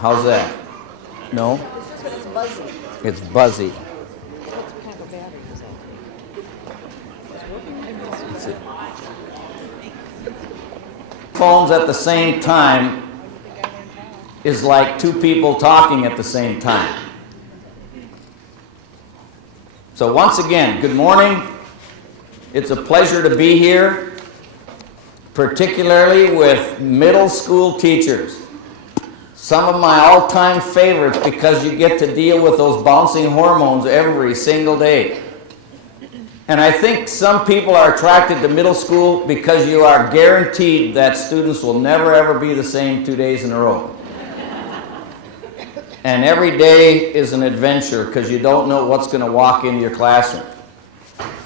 How's that? No? It's buzzy. It's buzzy. What kind of battery is that? Let's see. Phones at the same time is like two people talking at the same time. So once again, good morning. It's a pleasure to be here, particularly with middle school teachers. Some of my all-time favorites because you get to deal with those bouncing hormones every single day. And I think some people are attracted to middle school because you are guaranteed that students will never ever be the same 2 days in a row. And every day is an adventure because you don't know what's going to walk into your classroom.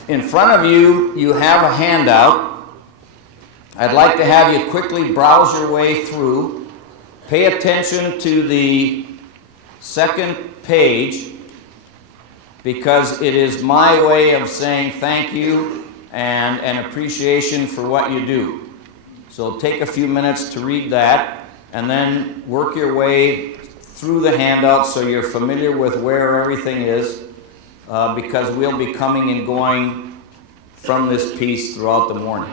In front of you, you have a handout. I'd like to have you quickly browse your way through. Pay attention to the second page because it is my way of saying thank you and an appreciation for what you do. So take a few minutes to read that and then work your way through the handout so you're familiar with where everything is because we'll be coming and going from this piece throughout the morning.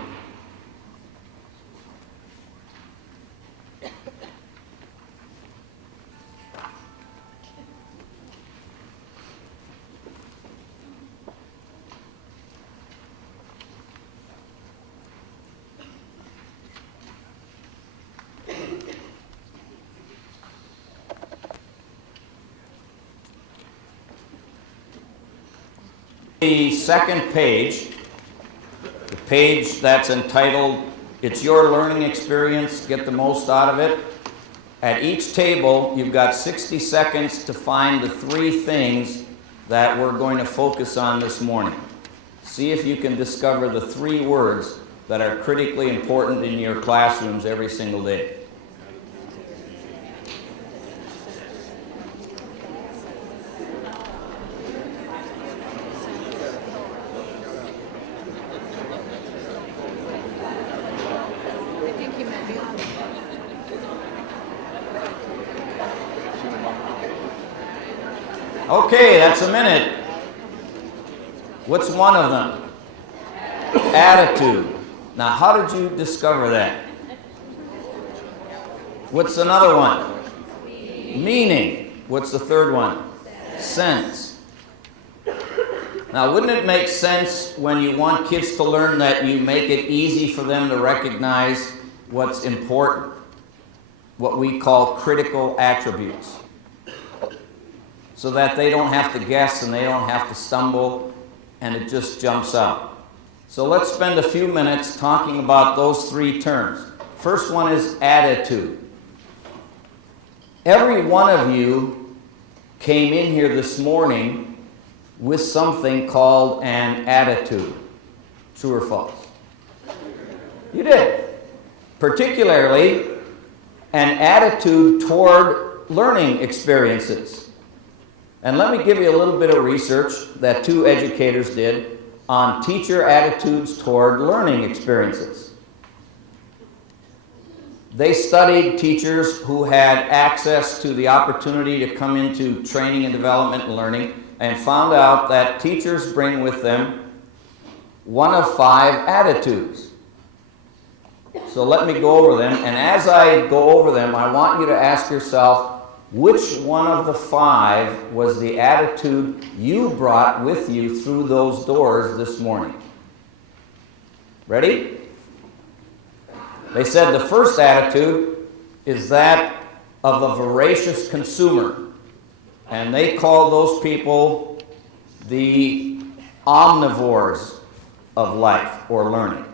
The second page, the page that's entitled, It's Your Learning Experience, Get the Most Out of It. At each table, you've got 60 seconds to find the 3 things that we're going to focus on this morning. See if you can discover the 3 words that are critically important in your classrooms every single day. Okay, that's a minute. What's one of them? Attitude. Now, how did you discover that? What's another one? Meaning. What's the third one? Sense. Now, wouldn't it make sense when you want kids to learn that you make it easy for them to recognize what's important? What we call critical attributes. So that they don't have to guess and they don't have to stumble and it just jumps out. So let's spend a few minutes talking about those 3 terms. First one is attitude. Every one of you came in here this morning with something called an attitude. True or false? You did. Particularly an attitude toward learning experiences. And let me give you a little bit of research that 2 educators did on teacher attitudes toward learning experiences. They studied teachers who had access to the opportunity to come into training and development and learning and found out that teachers bring with them one of 5 attitudes. So let me go over them, and as I go over them, I want you to ask yourself, which one of the 5 was the attitude you brought with you through those doors this morning? Ready? They said the first attitude is that of a voracious consumer. And they call those people the omnivores of life or learning.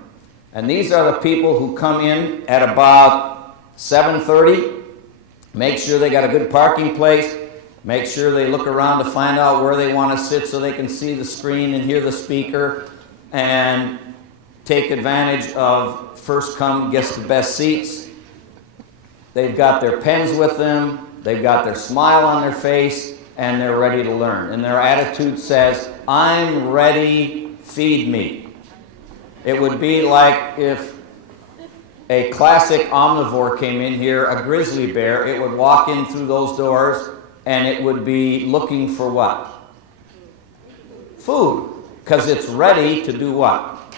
And these are the people who come in at about 7:30. Make sure they got a good parking place. Make sure they look around to find out where they want to sit so they can see the screen and hear the speaker and take advantage of first come, gets the best seats. They've got their pens with them. They've got their smile on their face and they're ready to learn. And their attitude says, I'm ready, feed me. It would be like if a classic omnivore came in here, a grizzly bear, it would walk in through those doors and it would be looking for what? Food. Because it's ready to do what?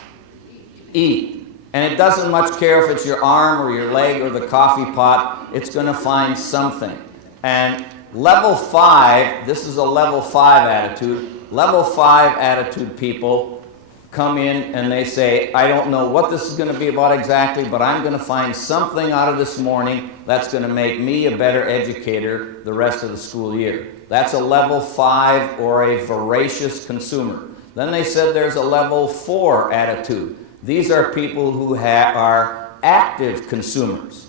Eat. And it doesn't much care if it's your arm or your leg or the coffee pot, it's going to find something. And level 5, this is a level 5 attitude. Level 5 attitude people come in and they say, I don't know what this is going to be about exactly, but I'm going to find something out of this morning that's going to make me a better educator the rest of the school year. That's a level 5 or a voracious consumer. Then they said there's a level 4 attitude. These are people who are active consumers.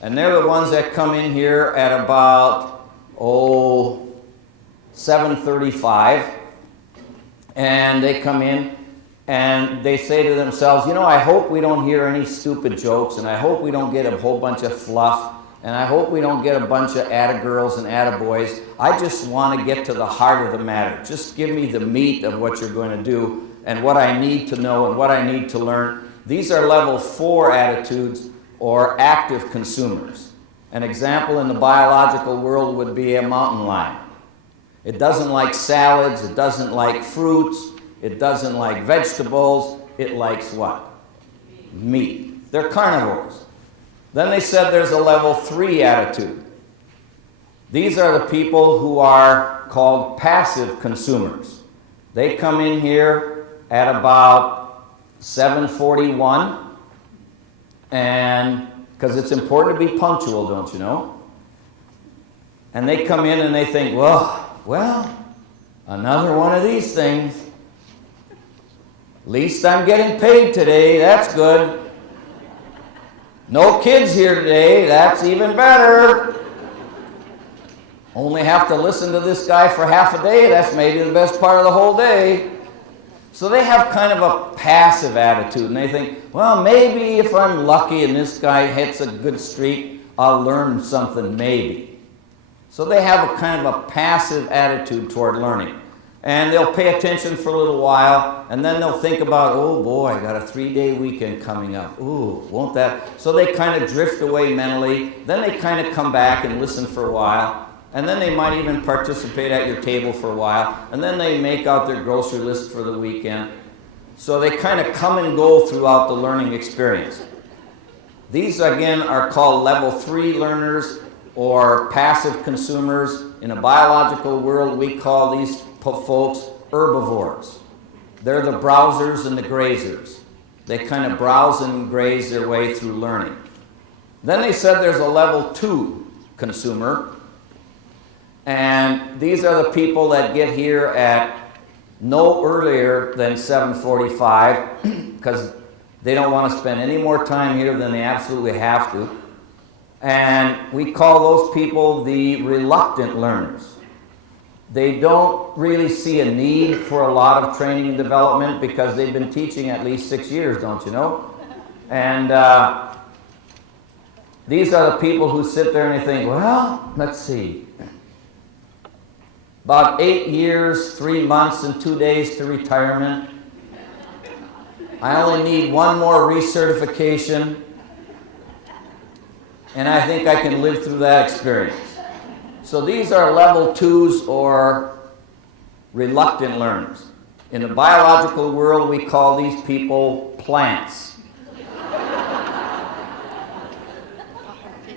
And they're the ones that come in here at about, 7:35. And they come in and they say to themselves, you know, I hope we don't hear any stupid jokes, and I hope we don't get a whole bunch of fluff, and I hope we don't get a bunch of atta-girls and atta-boys. I just want to get to the heart of the matter. Just give me the meat of what you're going to do and what I need to know and what I need to learn. These are level 4 attitudes or active consumers. An example in the biological world would be a mountain lion. It doesn't like salads, it doesn't like fruits, it doesn't like vegetables, it likes what? Meat. They're carnivores. Then they said there's a level 3 attitude. These are the people who are called passive consumers. They come in here at about 7:41, and because it's important to be punctual, don't you know? And they come in and they think, well, another one of these things. At least I'm getting paid today, that's good. No kids here today, that's even better. Only have to listen to this guy for half a day, that's maybe the best part of the whole day. So they have kind of a passive attitude, and they think, well, maybe if I'm lucky and this guy hits a good streak, I'll learn something, maybe. So they have a kind of a passive attitude toward learning. And they'll pay attention for a little while, and then they'll think about, oh boy, I got a 3-day weekend coming up. Ooh, won't that? So they kind of drift away mentally. Then they kind of come back and listen for a while. And then they might even participate at your table for a while. And then they make out their grocery list for the weekend. So they kind of come and go throughout the learning experience. These, again, are called level 3 learners or passive consumers. In a biological world, we call these folks herbivores. They're the browsers and the grazers. They kind of browse and graze their way through learning. Then they said there's a level 2 consumer. And these are the people that get here at no earlier than 7:45 because they don't want to spend any more time here than they absolutely have to. And we call those people the reluctant learners. They don't really see a need for a lot of training and development because they've been teaching at least 6 years, don't you know? And these are the people who sit there and they think, well, let's see. About 8 years, 3 months, and 2 days to retirement. I only need one more recertification, and I think I can live through that experience. So these are level 2s or reluctant learners. In the biological world, we call these people plants.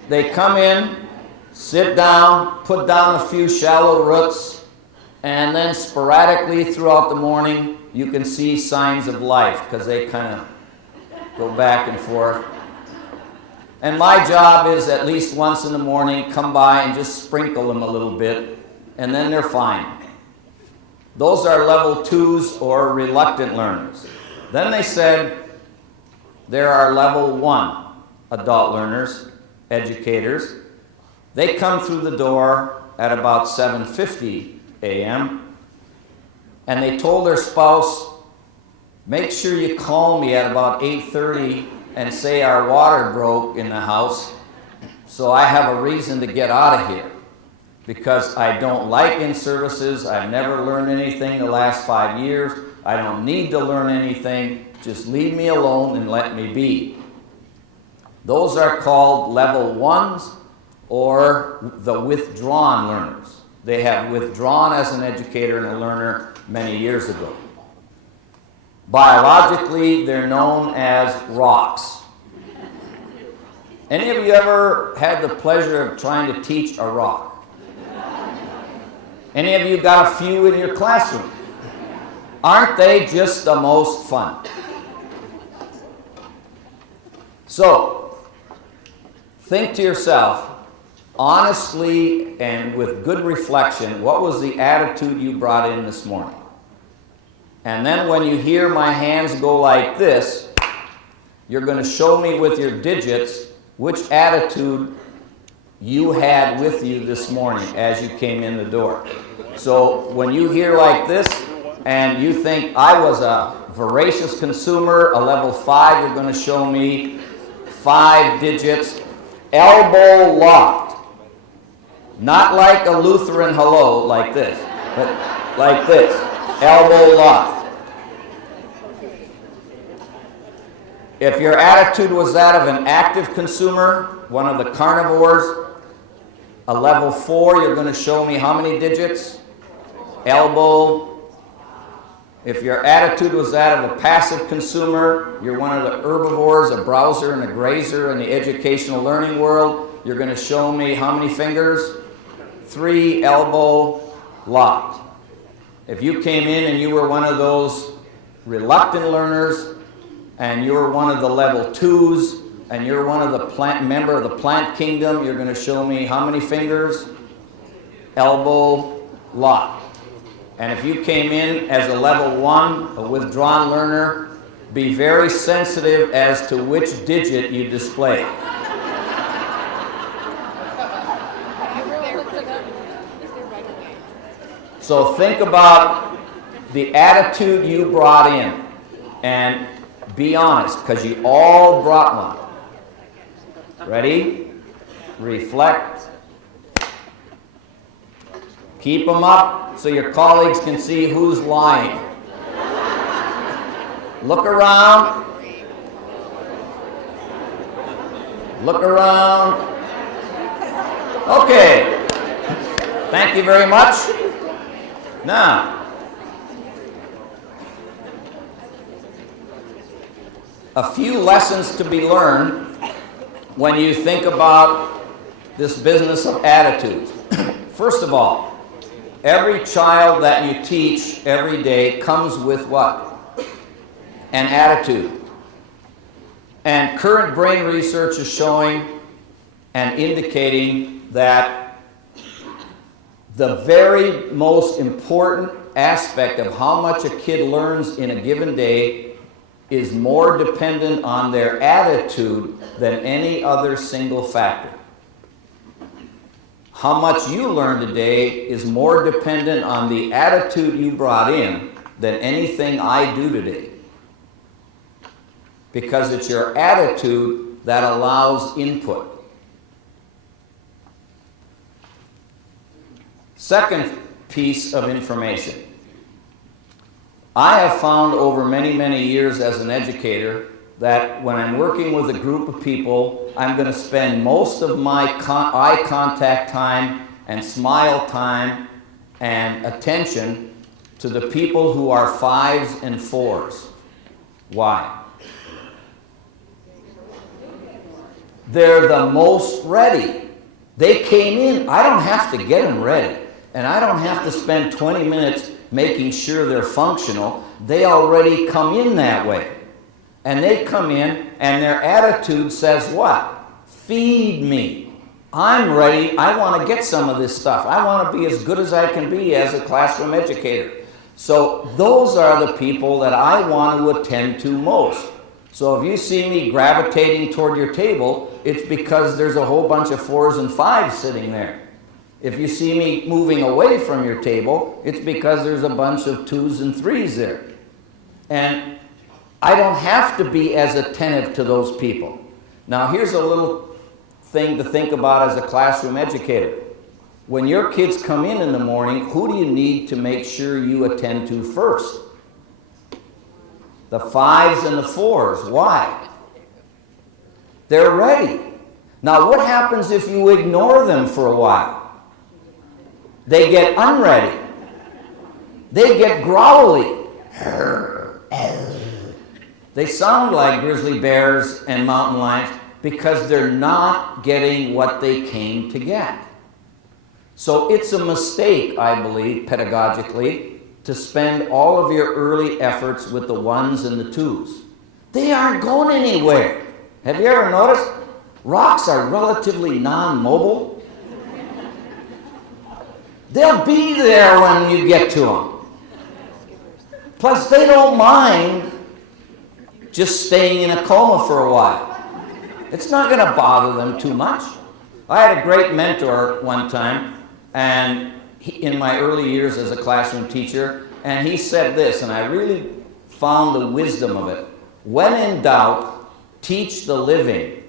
They come in, sit down, put down a few shallow roots, and then sporadically throughout the morning, you can see signs of life because they kind of go back and forth. And my job is at least once in the morning, come by and just sprinkle them a little bit, and then they're fine. Those are level 2s or reluctant learners. Then they said there are level 1 adult learners, educators. They come through the door at about 7:50 a.m. and they told their spouse, make sure you call me at about 8:30 and say our water broke in the house so I have a reason to get out of here because I don't like in-services. I've never learned anything the last 5 years. I don't need to learn anything. Just leave me alone and let me be. Those are called level 1s or the withdrawn learners. They have withdrawn as an educator and a learner many years ago. Biologically, they're known as rocks. Any of you ever had the pleasure of trying to teach a rock? Any of you got a few in your classroom? Aren't they just the most fun? So, think to yourself, honestly and with good reflection, what was the attitude you brought in this morning? And then when you hear my hands go like this, you're going to show me with your digits which attitude you had with you this morning as you came in the door. So when you hear like this and you think I was a voracious consumer, a level 5, you're going to show me 5 digits, elbow locked. Not like a Lutheran hello like this, but like this, elbow locked. If your attitude was that of an active consumer, one of the carnivores, a level 4, you're going to show me how many digits? Elbow. If your attitude was that of a passive consumer, you're one of the herbivores, a browser and a grazer in the educational learning world, you're going to show me how many fingers? 3, elbow, locked. If you came in and you were one of those reluctant learners, and you're one of the level 2s, and you're one of the member of the plant kingdom, you're going to show me how many fingers? Elbow, locked. And if you came in as a level 1, a withdrawn learner, be very sensitive as to which digit you display. So think about the attitude you brought in and be honest, because you all brought one. Ready? Reflect. Keep them up so your colleagues can see who's lying. Look around. Look around. Okay. Thank you very much. Now, a few lessons to be learned when you think about this business of attitudes. First of all, every child that you teach every day comes with what? An attitude. And current brain research is showing and indicating that the very most important aspect of how much a kid learns in a given day is more dependent on their attitude than any other single factor. How much you learn today is more dependent on the attitude you brought in than anything I do today. Because it's your attitude that allows input. Second piece of information. I have found over many, many years as an educator that when I'm working with a group of people, I'm going to spend most of my eye contact time and smile time and attention to the people who are 5s and 4s. Why? They're the most ready. They came in. I don't have to get them ready. And I don't have to spend 20 minutes making sure they're functional. They already come in that way. And they come in and their attitude says what? Feed me. I'm ready. I want to get some of this stuff. I want to be as good as I can be as a classroom educator. So those are the people that I want to attend to most. So if you see me gravitating toward your table, it's because there's a whole bunch of 4s and 5s sitting there. If you see me moving away from your table, it's because there's a bunch of 2s and 3s there. And I don't have to be as attentive to those people. Now here's a little thing to think about as a classroom educator. When your kids come in the morning, who do you need to make sure you attend to first? The 5s and the 4s. Why? They're ready. Now, what happens if you ignore them for a while? They get unready. They get growly. They sound like grizzly bears and mountain lions because they're not getting what they came to get. So it's a mistake, I believe, pedagogically, to spend all of your early efforts with the ones and the twos. They aren't going anywhere. Have you ever noticed? Rocks are relatively non-mobile. They'll be there when you get to them. Plus, they don't mind just staying in a coma for a while. It's not going to bother them too much. I had a great mentor one time, and in my early years as a classroom teacher, and he said this, and I really found the wisdom of it. When in doubt, teach the living.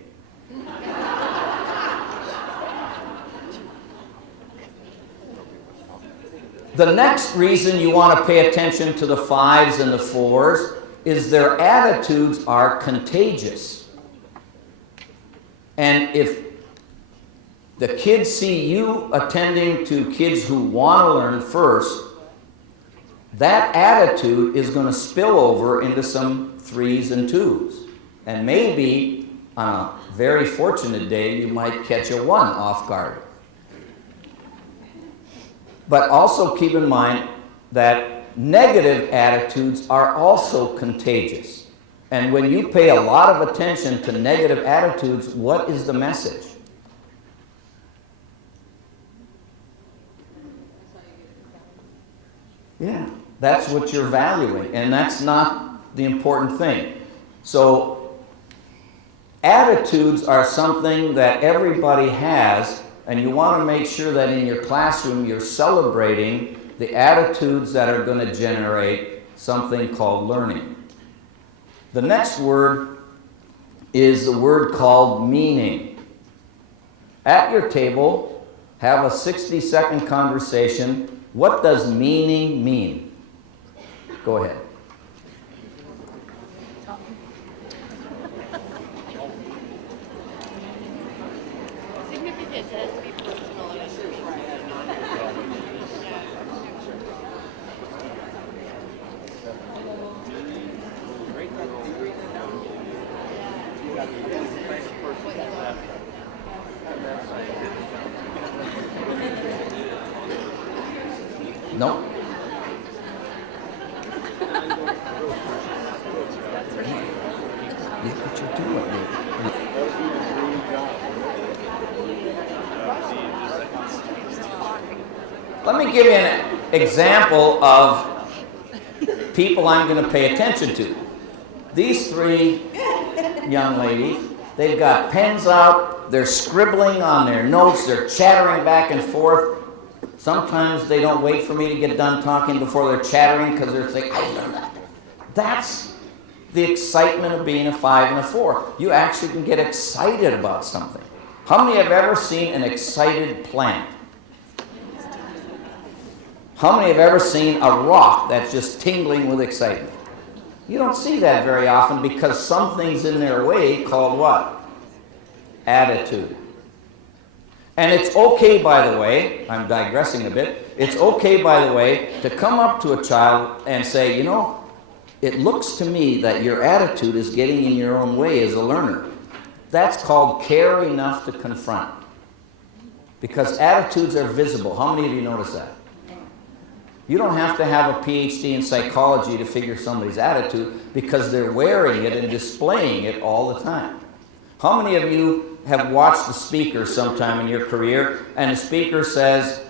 The next reason you want to pay attention to the 5s and the 4s is their attitudes are contagious. And if the kids see you attending to kids who want to learn first, that attitude is going to spill over into some 3s and 2s. And maybe on a very fortunate day, you might catch a 1 off guard. But also keep in mind that negative attitudes are also contagious. And when you pay a lot of attention to negative attitudes, what is the message? Yeah, that's what you're valuing, and that's not the important thing. So, attitudes are something that everybody has, and you want to make sure that in your classroom you're celebrating the attitudes that are going to generate something called learning. The next word is the word called meaning. At your table, have a 60-second conversation. What does meaning mean? Go ahead. Significance has to be personal and No? Look what you're doing. Let me give you an example of people I'm going to pay attention to. These 3 young ladies, they've got pens out, they're scribbling on their notes, they're chattering back and forth. Sometimes they don't wait for me to get done talking before they're chattering because they're saying, I learned that. That's the excitement of being a 5 and a 4. You actually can get excited about something. How many have ever seen an excited plant? How many have ever seen a rock that's just tingling with excitement? You don't see that very often because something's in their way called what? Attitude. And it's okay, by the way, I'm digressing a bit, it's okay, by the way, to come up to a child and say, you know, it looks to me that your attitude is getting in your own way as a learner. That's called care enough to confront. Because attitudes are visible. How many of you notice that? You don't have to have a PhD in psychology to figure somebody's attitude because they're wearing it and displaying it all the time. How many of you have watched the speaker sometime in your career and the speaker says,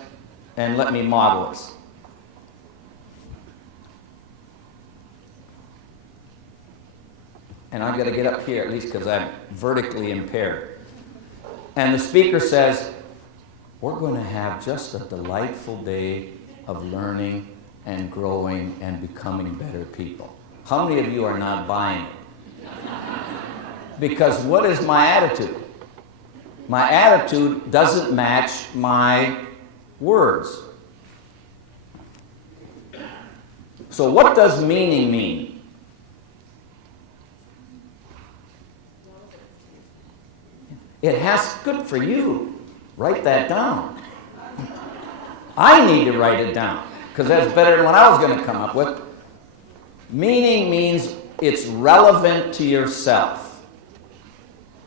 and let me model this. And I've got to get up here at least because I'm vertically impaired. And the speaker says, we're going to have just a delightful day of learning and growing and becoming better people. How many of you are not buying it? Because what is my attitude? My attitude doesn't match my words. So what does meaning mean? It has, good for you. Write that down. I need to write it down because that's better than what I was going to come up with. Meaning means it's relevant to yourself.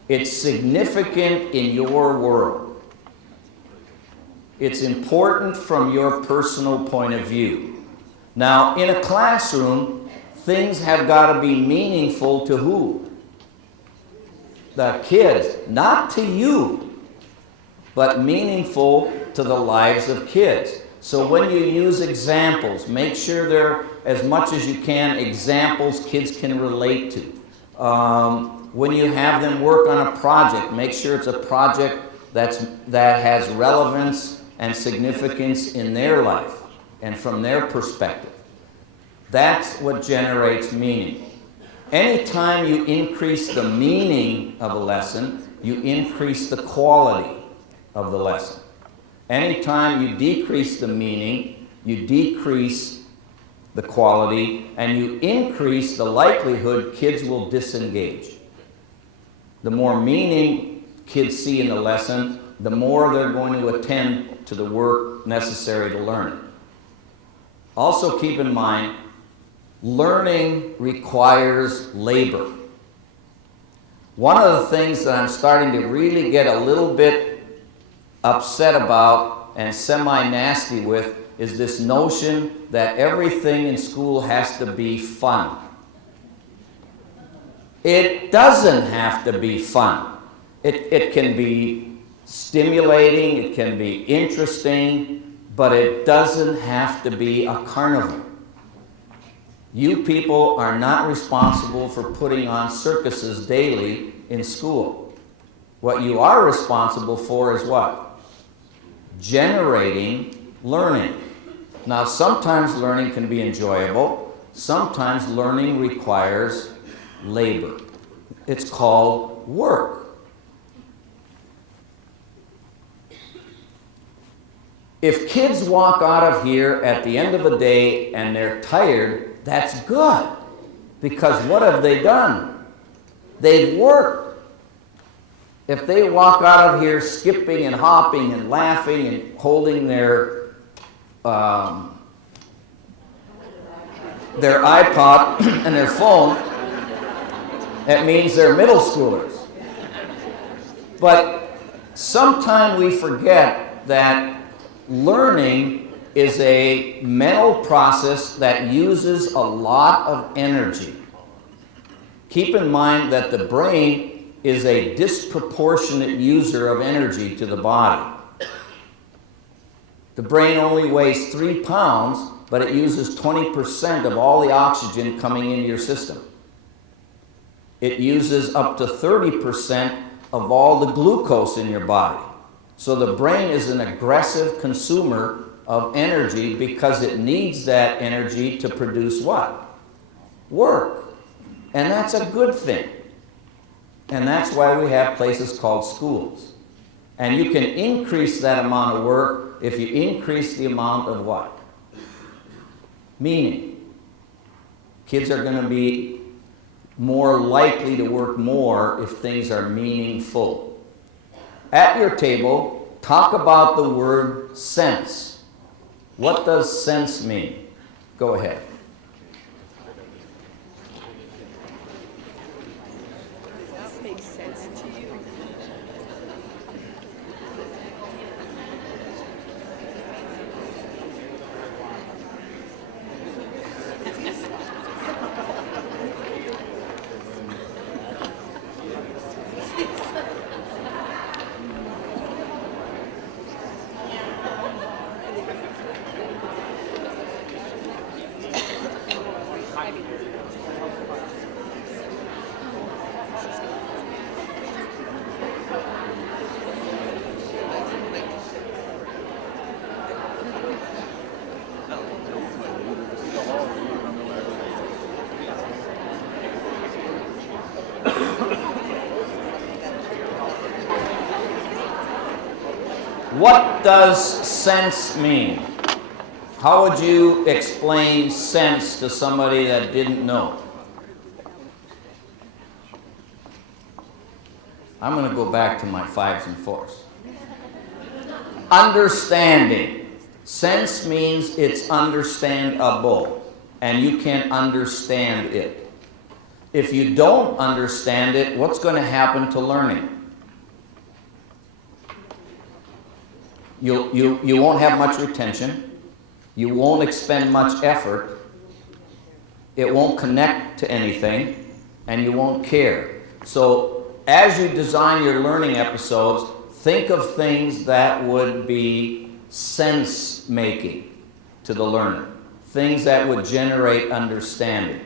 It's significant in your world. It's important from your personal point of view. Now, in a classroom, things have got to be meaningful to who? The kids. Not to you, but meaningful to the lives of kids. So when you use examples, make sure they're, as much as you can, examples kids can relate to. When you have them work on a project, make sure it's a project that has relevance and significance in their life and from their perspective. That's what generates meaning. Anytime you increase the meaning of a lesson, you increase the quality of the lesson. Anytime you decrease the meaning, you decrease the quality, and you increase the likelihood kids will disengage. The more meaning kids see in the lesson, the more they're going to attend to the work necessary to learn it. Also keep in mind, learning requires labor. One of the things that I'm starting to really get a little bit upset about and semi-nasty with is this notion that everything in school has to be fun. It doesn't have to be fun. It can be stimulating, it can be interesting, but it doesn't have to be a carnival. You people are not responsible for putting on circuses daily in school. What you are responsible for is what? Generating learning. Now, sometimes learning can be enjoyable. Sometimes learning requires labor. It's called work. If kids walk out of here at the end of the day and they're tired, that's good. Because what have they done? They've worked. If they walk out of here skipping and hopping and laughing and holding their iPod and their phone, that means they're middle schoolers. But sometimes we forget that learning is a mental process that uses a lot of energy. Keep in mind that the brain is a disproportionate user of energy to the body. The brain only weighs 3 pounds, but it uses 20% of all the oxygen coming into your system. It uses up to 30% of all the glucose in your body. So the brain is an aggressive consumer of energy because it needs that energy to produce what? Work. And that's a good thing. And that's why we have places called schools. And you can increase that amount of work if you increase the amount of what? Meaning. Kids are going to be more likely to work more if things are meaningful. At your table, talk about the word sense. What does sense mean? Go ahead. That makes sense to you. What does sense mean? How would you explain sense to somebody that didn't know? I'm going to go back to my 5s and 4s. Understanding. Sense means it's understandable, and you can understand it. If you don't understand it, what's going to happen to learning? You won't have much retention. You won't expend much effort. It won't connect to anything, and you won't care. So as you design your learning episodes, think of things that would be sense-making to the learner, things that would generate understanding.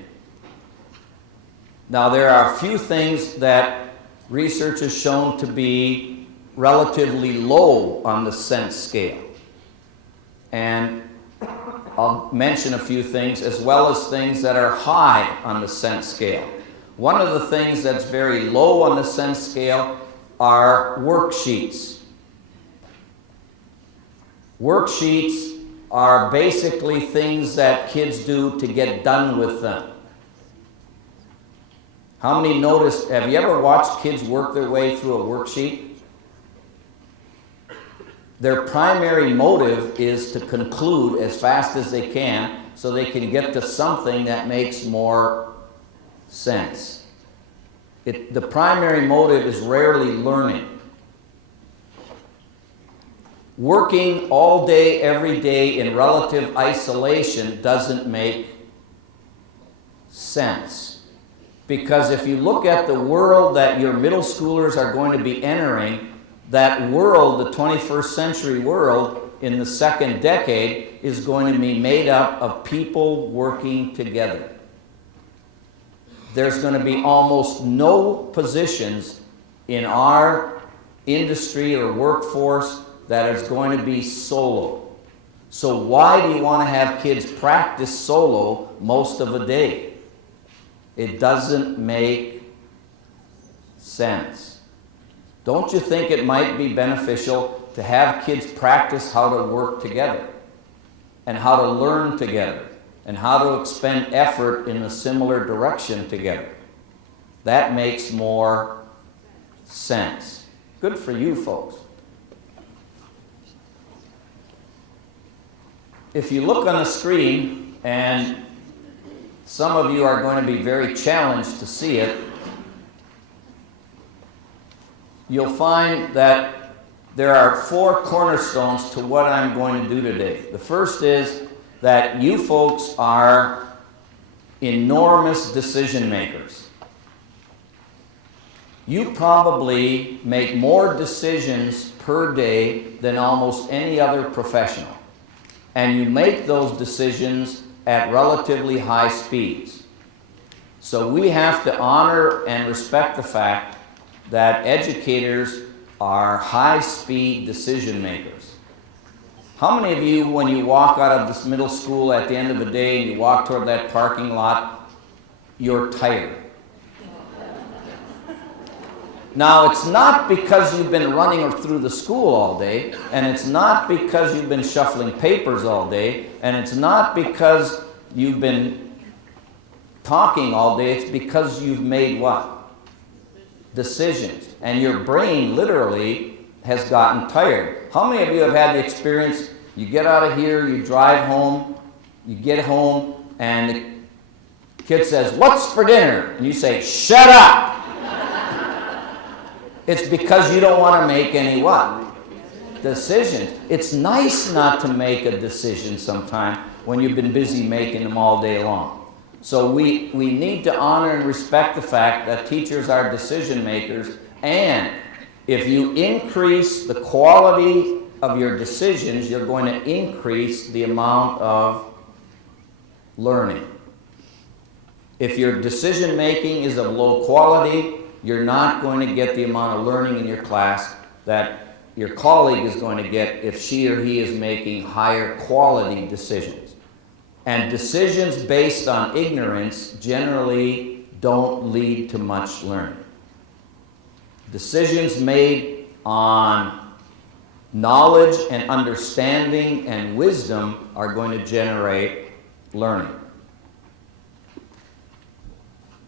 Now, there are a few things that research has shown to be relatively low on the sense scale. And I'll mention a few things, as well as things that are high on the sense scale. One of the things that's very low on the sense scale are worksheets. Worksheets are basically things that kids do to get done with them. How many noticed, have you ever watched kids work their way through a worksheet? Their primary motive is to conclude as fast as they can so they can get to something that makes more sense. The primary motive is rarely learning. Working all day, every day in relative isolation doesn't make sense. Because if you look at the world that your middle schoolers are going to be entering, that world, the 21st century world, in the second decade, is going to be made up of people working together. There's going to be almost no positions in our industry or workforce that is going to be solo. So why do you want to have kids practice solo most of the day? It doesn't make sense. Don't you think it might be beneficial to have kids practice how to work together and how to learn together and how to expend effort in a similar direction together? That makes more sense. Good for you folks. If you look on the screen, and some of you are going to be very challenged to see it, you'll find that there are 4 cornerstones to what I'm going to do today. The first is that you folks are enormous decision makers. You probably make more decisions per day than almost any other professional. And you make those decisions at relatively high speeds. So we have to honor and respect the fact that educators are high-speed decision makers. How many of you, when you walk out of this middle school at the end of the day and you walk toward that parking lot, you're tired? Now, it's not because you've been running through the school all day, and it's not because you've been shuffling papers all day, and it's not because you've been talking all day. It's because you've made what? Decisions. And your brain literally has gotten tired. How many of you have had the experience, you get out of here, you drive home, you get home, and the kid says, "What's for dinner?" And you say, "Shut up!" It's because you don't want to make any what? Decisions. It's nice not to make a decision sometime when you've been busy making them all day long. So we need to honor and respect the fact that teachers are decision makers, and if you increase the quality of your decisions, you're going to increase the amount of learning. If your decision making is of low quality, you're not going to get the amount of learning in your class that your colleague is going to get if she or he is making higher quality decisions. And decisions based on ignorance generally don't lead to much learning. Decisions made on knowledge and understanding and wisdom are going to generate learning.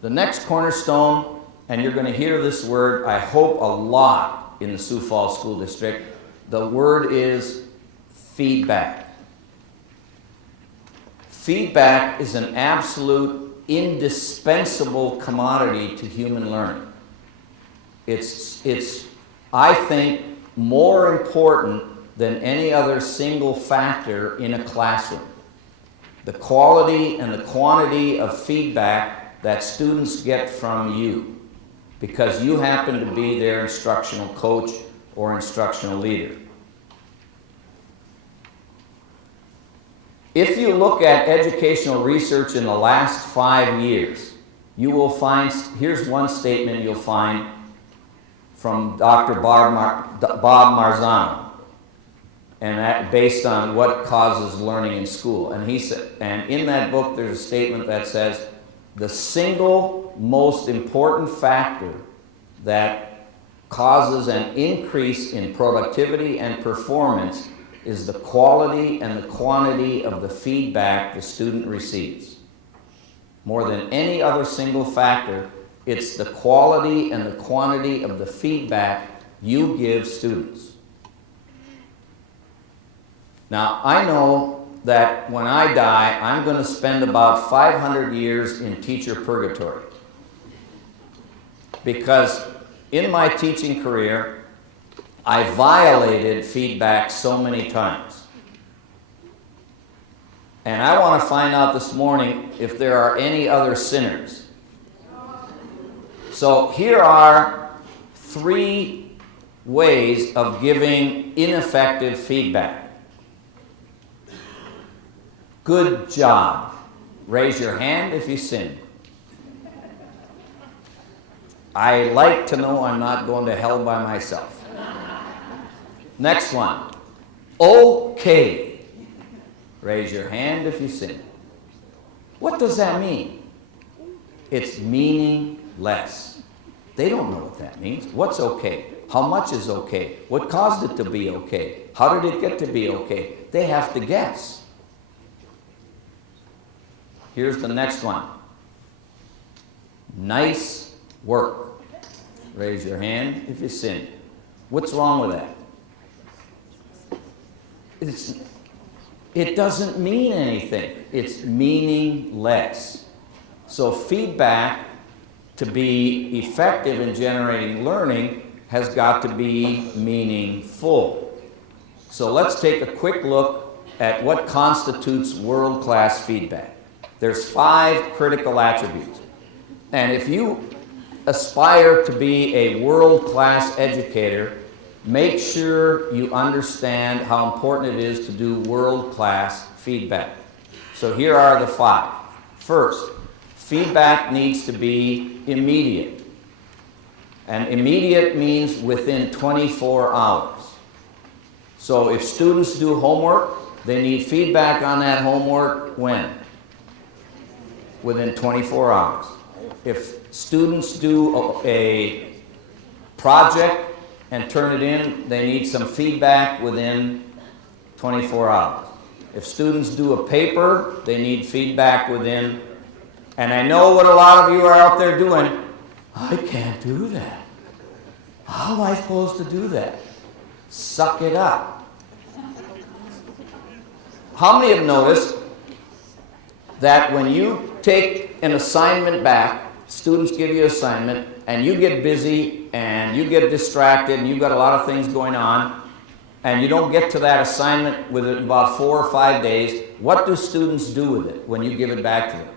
The next cornerstone and you're going to hear this word, I hope, a lot in the Sioux Falls School District. The word is feedback. Feedback is an absolute, indispensable commodity to human learning. It's, I think, more important than any other single factor in a classroom. The quality and the quantity of feedback that students get from you, because you happen to be their instructional coach or instructional leader. If you look at educational research in the last 5 years, you will find, here's one statement you'll find from Dr. Bob Marzano, and that based on what causes learning in school. And he said, and in that book there's a statement that says, the single most important factor that causes an increase in productivity and performance is the quality and the quantity of the feedback the student receives. More than any other single factor, it's the quality and the quantity of the feedback you give students. Now, I know that when I die, I'm going to spend about 500 years in teacher purgatory. Because in my teaching career, I violated feedback so many times. And I want to find out this morning if there are any other sinners. So here are 3 ways of giving ineffective feedback. Good job. Raise your hand if you sin. I like to know I'm not going to hell by myself. Next one. Okay. Raise your hand if you sin. What does that mean? It's meaningless. They don't know what that means. What's okay? How much is okay? What caused it to be okay? How did it get to be okay? They have to guess. Here's the next one. Nice work. Raise your hand if you sin. What's wrong with that? It doesn't mean anything. It's meaningless. So feedback, to be effective in generating learning, has got to be meaningful. So let's take a quick look at what constitutes world-class feedback. There's 5 critical attributes. And if you aspire to be a world-class educator, make sure you understand how important it is to do world-class feedback. So here are the 5. First, feedback needs to be immediate. And immediate means within 24 hours. So if students do homework, they need feedback on that homework when? Within 24 hours. If students do a project and turn it in, they need some feedback within 24 hours. If students do a paper, they need feedback within, and I know what a lot of you are out there doing. I can't do that. How am I supposed to do that? Suck it up. How many have noticed that when you take an assignment back, students give you an assignment, and you get busy, and you get distracted, and you've got a lot of things going on, and you don't get to that assignment within about 4 or 5 days, what do students do with it when you give it back to them?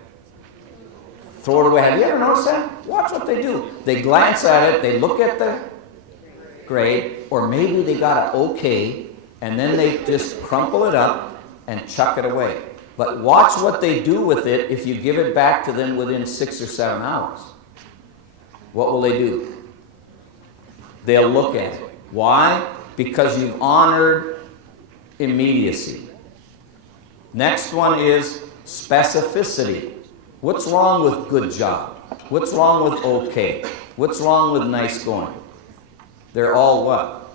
Throw it away. Have you ever noticed that? Watch what they do. They glance at it, they look at the grade, or maybe they got an okay, and then they just crumple it up and chuck it away. But watch what they do with it if you give it back to them within 6 or 7 hours. What will they do? They'll look at it. Why? Because you've honored immediacy. Next one is specificity. What's wrong with good job? What's wrong with okay? What's wrong with nice going? They're all what?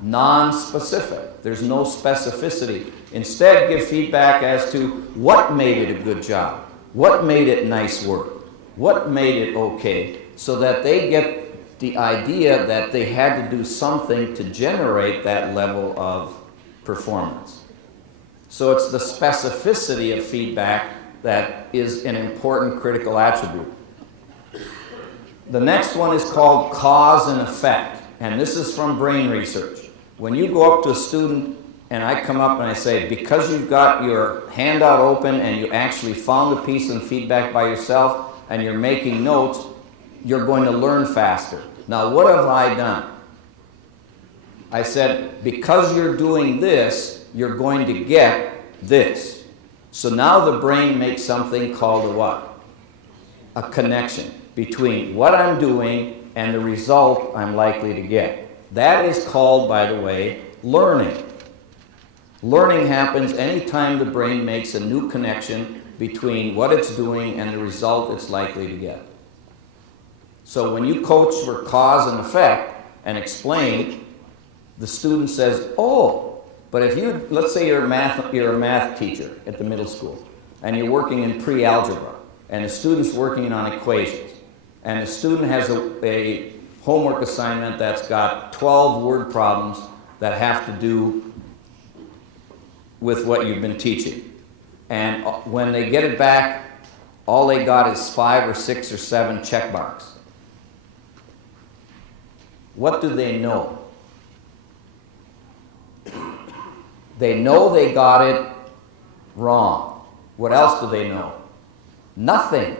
Non-specific. There's no specificity. Instead, give feedback as to what made it a good job, what made it nice work, What made it okay? So that they get the idea that they had to do something to generate that level of performance. So it's the specificity of feedback that is an important critical attribute. The next one is called cause and effect, and this is from brain research. When you go up to a student and I come up and I say, because you've got your handout open and you actually found a piece of feedback by yourself and you're making notes, you're going to learn faster. Now, what have I done? I said, because you're doing this, you're going to get this. So now the brain makes something called a what? A connection between what I'm doing and the result I'm likely to get. That is called, by the way, learning. Learning happens anytime the brain makes a new connection between what it's doing and the result it's likely to get. So when you coach for cause and effect and explain, the student says, oh, but if you, let's say you're a math teacher at the middle school, and you're working in pre-algebra, and the student's working on equations, and the student has a homework assignment that's got 12 word problems that have to do with what you've been teaching. And when they get it back, all they got is 5 or 6 or 7 check marks. What do they know? They know they got it wrong. What else do they know? Nothing.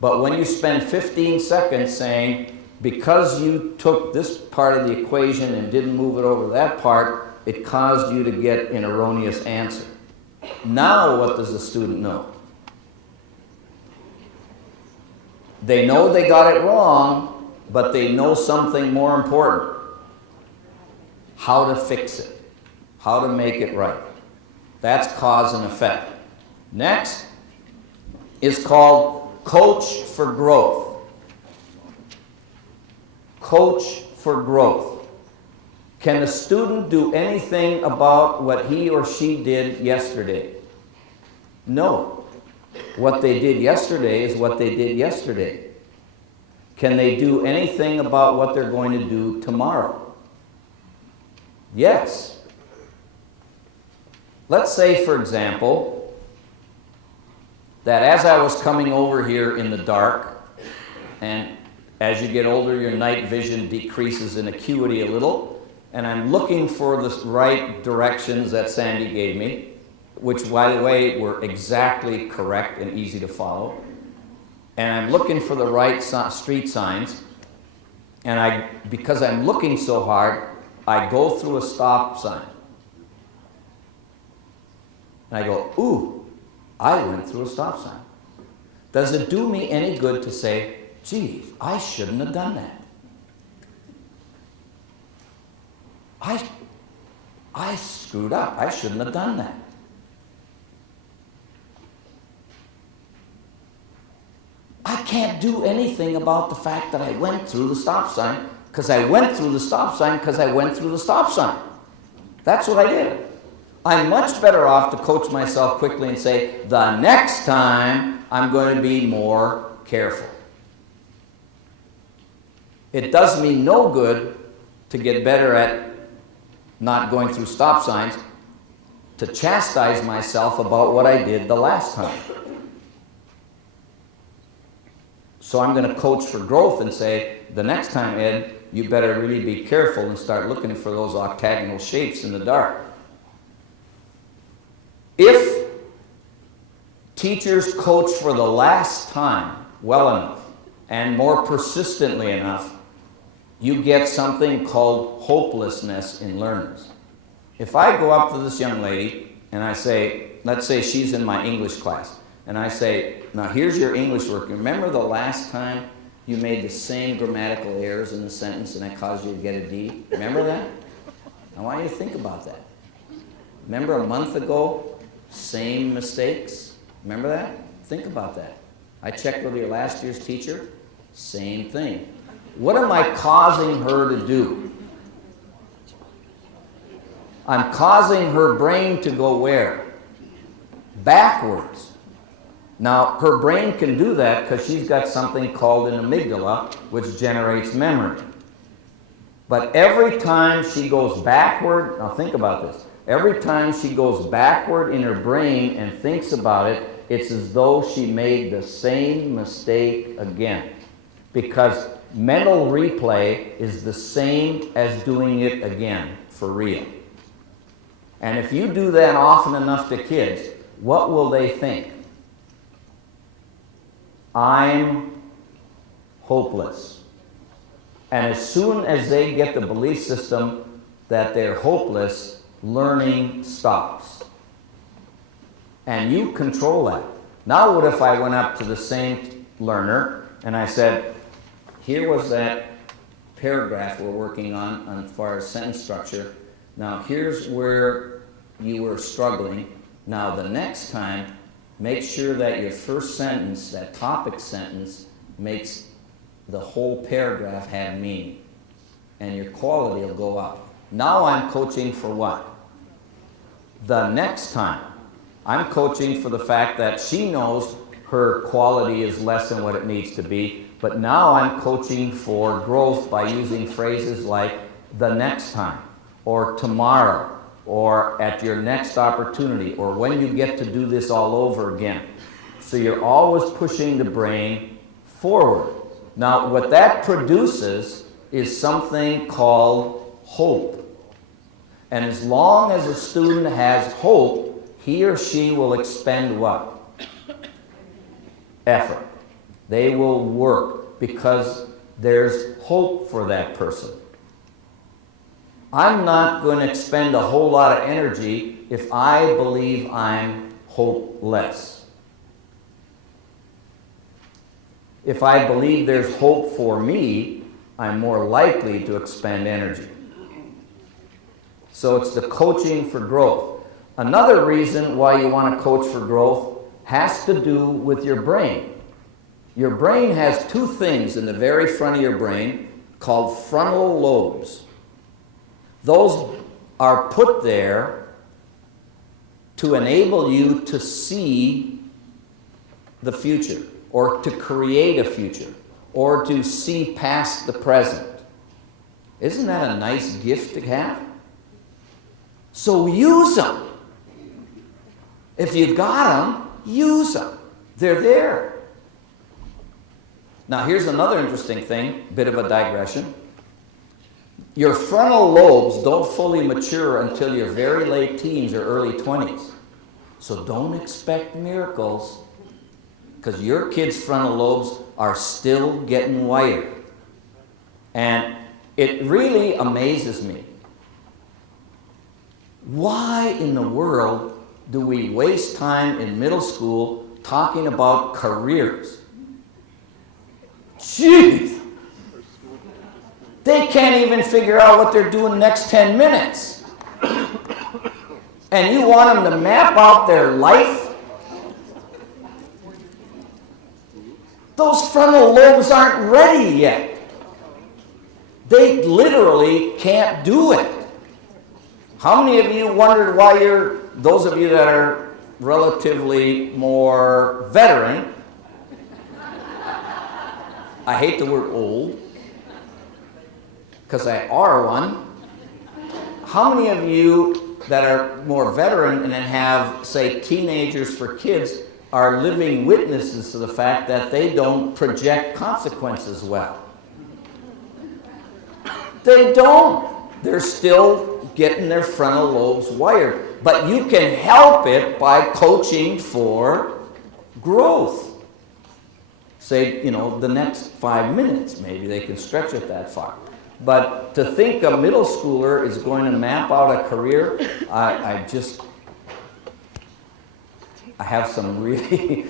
But when you spend 15 seconds saying, because you took this part of the equation and didn't move it over that part, it caused you to get an erroneous answer. Now what does the student know? They know they got it wrong, but they know something more important. How to fix it. How to make it right. That's cause and effect. Next is called coach for growth. Coach for growth. Can the student do anything about what he or she did yesterday? No. What they did yesterday is what they did yesterday. Can they do anything about what they're going to do tomorrow? Yes. Let's say, for example, that as I was coming over here in the dark, and as you get older, your night vision decreases in acuity a little, and I'm looking for the right directions that Sandy gave me, which, by the way, were exactly correct and easy to follow. And I'm looking for the right street signs, and because I'm looking so hard, I go through a stop sign. And I go, ooh, I went through a stop sign. Does it do me any good to say, gee, I shouldn't have done that? I screwed up. I shouldn't have done that. I can't do anything about the fact that I went through the stop sign because I went through the stop sign because I went through the stop sign. That's what I did. I'm much better off to coach myself quickly and say, the next time I'm going to be more careful. It does me no good to get better at not going through stop signs, to chastise myself about what I did the last time. So I'm going to coach for growth and say, the next time, Ed, you better really be careful and start looking for those octagonal shapes in the dark. If teachers coach for the last time well enough and more persistently enough, you get something called hopelessness in learners. If I go up to this young lady and I say, let's say she's in my English class, and I say, now here's your English work. Remember the last time you made the same grammatical errors in the sentence and it caused you to get a D? Remember that? I want you to think about that. Remember a month ago, same mistakes? Remember that? Think about that. I checked with your last year's teacher, same thing. What am I causing her to do? I'm causing her brain to go where? Backwards. Now, her brain can do that because she's got something called an amygdala, which generates memory. But every time she goes backward, now think about this, every time she goes backward in her brain and thinks about it, it's as though she made the same mistake again. Because mental replay is the same as doing it again, for real. And if you do that often enough to kids, what will they think? I'm hopeless. And as soon as they get the belief system that they're hopeless, learning stops. And you control that. Now what if I went up to the same learner and I said, here was that paragraph we're working on as far as sentence structure. Now here's where you were struggling. Now the next time, make sure that your first sentence, that topic sentence, makes the whole paragraph have meaning. And your quality will go up. Now I'm coaching for what? The next time. I'm coaching for the fact that she knows her quality is less than what it needs to be, but now I'm coaching for growth by using phrases like the next time, or tomorrow, or at your next opportunity, or when you get to do this all over again. So you're always pushing the brain forward. Now, what that produces is something called hope. And as long as a student has hope, he or she will expend what? Effort. They will work because there's hope for that person. I'm not going to expend a whole lot of energy if I believe I'm hopeless. If I believe there's hope for me, I'm more likely to expend energy. So it's the coaching for growth. Another reason why you want to coach for growth has to do with your brain. Your brain has two things in the very front of your brain called frontal lobes. Those are put there to enable you to see the future, or to create a future, or to see past the present. Isn't that a nice gift to have? So use them. If you got them, use them. They're there. Now here's another interesting thing, bit of a digression. Your frontal lobes don't fully mature until your very late teens or early 20s. So don't expect miracles, because your kids' frontal lobes are still getting wired. And it really amazes me. Why in the world do we waste time in middle school talking about careers? Jeez! They can't even figure out what they're doing next 10 minutes. And you want them to map out their life? Those frontal lobes aren't ready yet. They literally can't do it. How many of you wondered why those of you that are relatively more veteran, I hate the word old, because I are one. How many of you that are more veteran and have, say, teenagers for kids are living witnesses to the fact that they don't project consequences well? They don't. They're still getting their frontal lobes wired. But you can help it by coaching for growth. Say, the next 5 minutes, maybe they can stretch it that far. But to think a middle schooler is going to map out a career, I have some really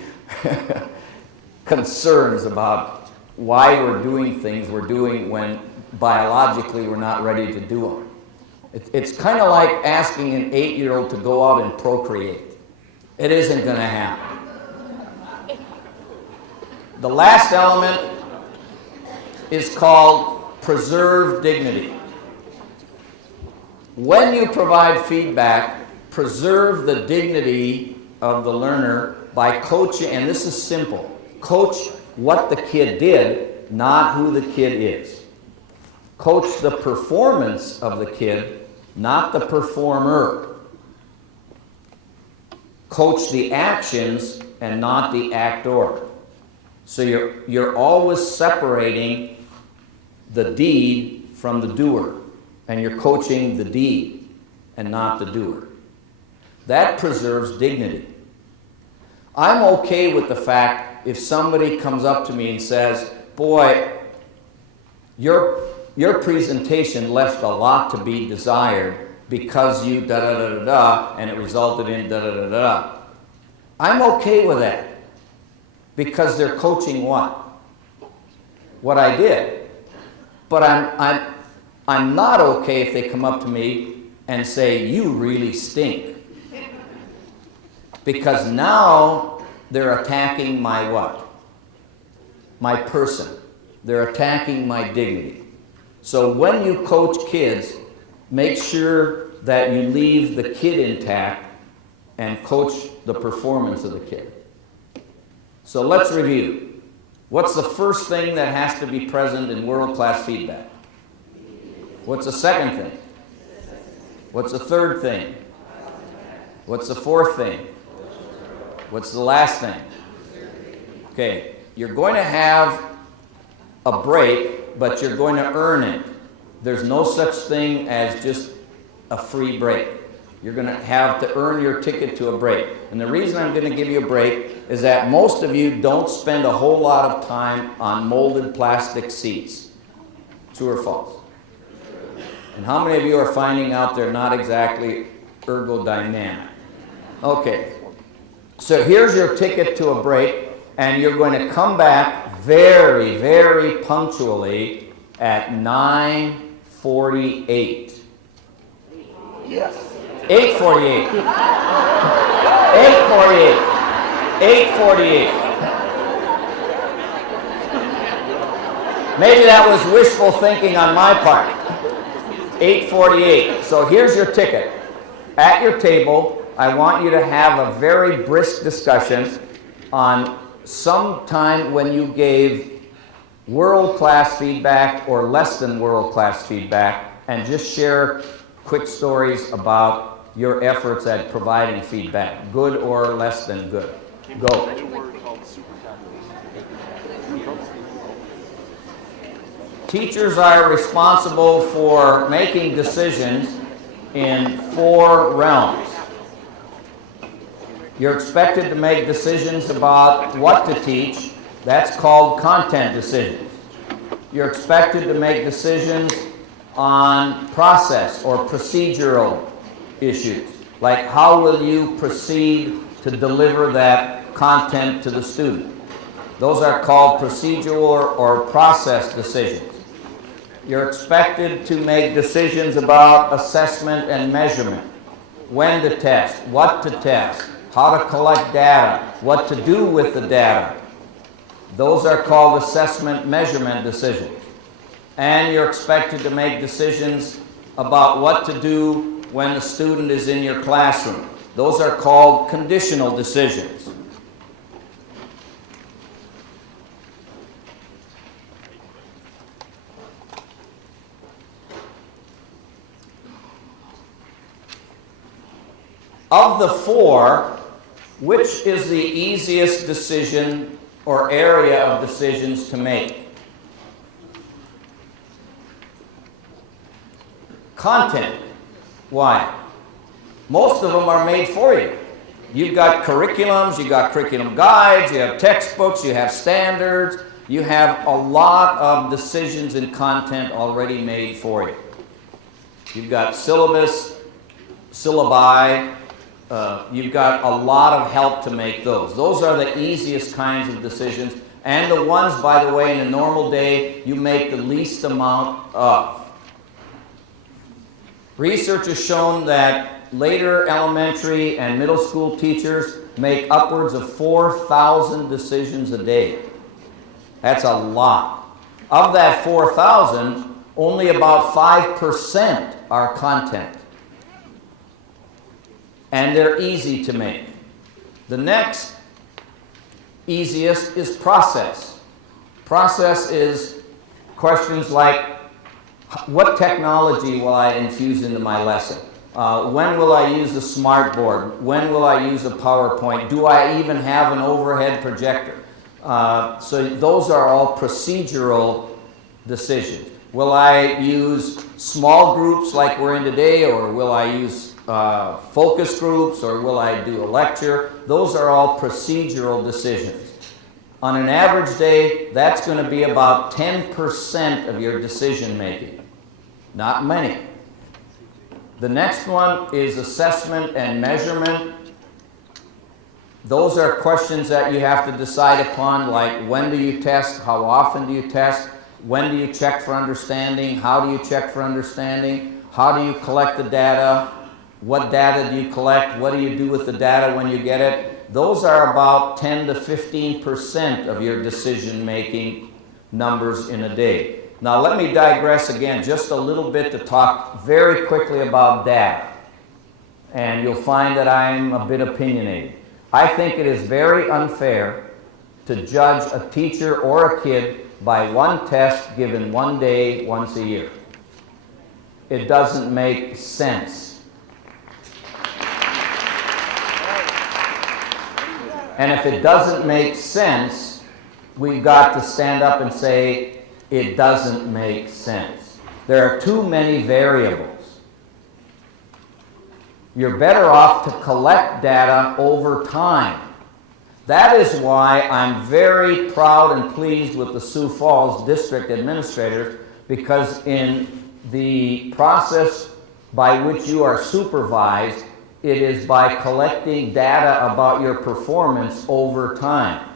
concerns about why we're doing things we're doing when biologically we're not ready to do them. It's kind of like asking an 8-year-old to go out and procreate. It isn't going to happen. The last element is called preserve dignity. When you provide feedback, preserve the dignity of the learner by coaching, and this is simple, coach what the kid did, not who the kid is. Coach the performance of the kid, not the performer. Coach the actions and not the actor. So you're always separating the deed from the doer, and you're coaching the deed and not the doer. That preserves dignity. I'm okay with the fact if somebody comes up to me and says, boy, your presentation left a lot to be desired because you da-da-da-da-da, and it resulted in da-da-da-da. I'm okay with that because they're coaching what I did. But I'm not okay if they come up to me and say, you really stink. Because now they're attacking my what? My person. They're attacking my dignity. So when you coach kids, make sure that you leave the kid intact and coach the performance of the kid. So let's review. What's the first thing that has to be present in world-class feedback? What's the second thing? What's the third thing? What's the fourth thing? What's the last thing? Okay, you're going to have a break, but you're going to earn it. There's no such thing as just a free break. You're going to have to earn your ticket to a break. And the reason I'm going to give you a break is that most of you don't spend a whole lot of time on molded plastic seats. True or false? And how many of you are finding out they're not exactly ergodynamic? Okay. So here's your ticket to a break, and you're going to come back very, very punctually at 9:48. Yes. 8:48. 8:48. 8:48. Maybe that was wishful thinking on my part. 8:48. So here's your ticket. At your table, I want you to have a very brisk discussion on some time when you gave world-class feedback or less than world-class feedback, and just share quick stories about your efforts at providing feedback, good or less than good. Go. Teachers are responsible for making decisions in 4 realms. You're expected to make decisions about what to teach. That's called content decisions. You're expected to make decisions on process or procedural issues, like how will you proceed to deliver that content to the student. Those are called procedural or process decisions. You're expected to make decisions about assessment and measurement, when to test, what to test, how to collect data, what to do with the data. Those are called assessment measurement decisions. And you're expected to make decisions about what to do when the student is in your classroom. Those are called conditional decisions. Of the 4, which is the easiest decision or area of decisions to make? Content. Why? Most of them are made for you. You've got curriculums, you've got curriculum guides, you have textbooks, you have standards, you have a lot of decisions and content already made for you. You've got syllabus, syllabi, you've got a lot of help to make those. Those are the easiest kinds of decisions, and the ones, by the way, in a normal day, you make the least amount of. Research has shown that later elementary and middle school teachers make upwards of 4,000 decisions a day. That's a lot. Of that 4,000, only about 5% are content. And they're easy to make. The next easiest is process. Process is questions like, what technology will I infuse into my lesson? When will I use a smartboard? When will I use a PowerPoint? Do I even have an overhead projector? So those are all procedural decisions. Will I use small groups like we're in today, or will I use focus groups, or will I do a lecture? Those are all procedural decisions. On an average day, that's going to be about 10% of your decision making. Not many. The next one is assessment and measurement. Those are questions that you have to decide upon, like when do you test, how often do you test, when do you check for understanding, how do you check for understanding, how do you collect the data, what data do you collect, what do you do with the data when you get it. Those are about 10 to 15% of your decision-making numbers in a day. Now let me digress again just a little bit to talk very quickly about data. And you'll find that I'm a bit opinionated. I think it is very unfair to judge a teacher or a kid by one test given one day, once a year. It doesn't make sense. And if it doesn't make sense, we've got to stand up and say, it doesn't make sense. There are too many variables. You're better off to collect data over time. That is why I'm very proud and pleased with the Sioux Falls district administrators, because in the process by which you are supervised, it is by collecting data about your performance over time.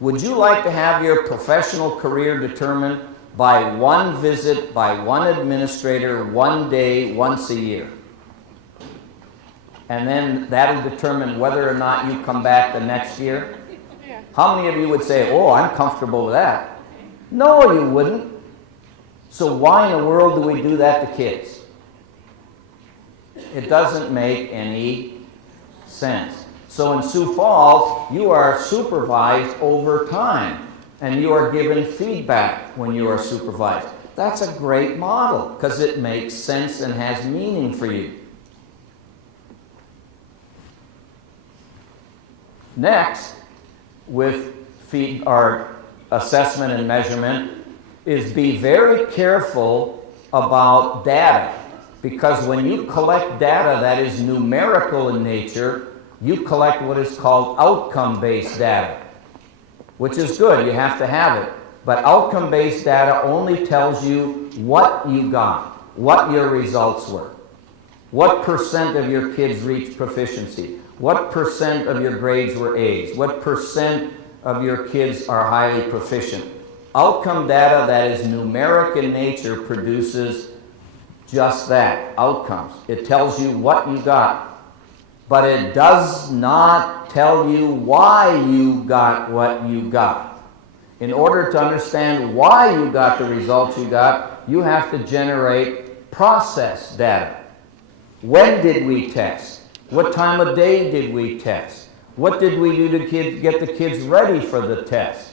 Would you like to have your professional career determined by one visit, by one administrator, one day, once a year? And then that'll determine whether or not you come back the next year? How many of you would say, oh, I'm comfortable with that? No, you wouldn't. So why in the world do we do that to kids? It doesn't make any sense. So in Sioux Falls, you are supervised over time, and you are given feedback when you are supervised. That's a great model, because it makes sense and has meaning for you. Next, with assessment and measurement, is be very careful about data. Because when you collect data that is numerical in nature, you collect what is called outcome-based data, which is good, you have to have it. But outcome-based data only tells you what you got, what your results were. What percent of your kids reached proficiency? What percent of your grades were A's? What percent of your kids are highly proficient? Outcome data that is numeric in nature produces just that, outcomes. It tells you what you got, but it does not tell you why you got what you got. In order to understand why you got the results you got, you have to generate process data. When did we test? What time of day did we test? What did we do to get the kids ready for the test?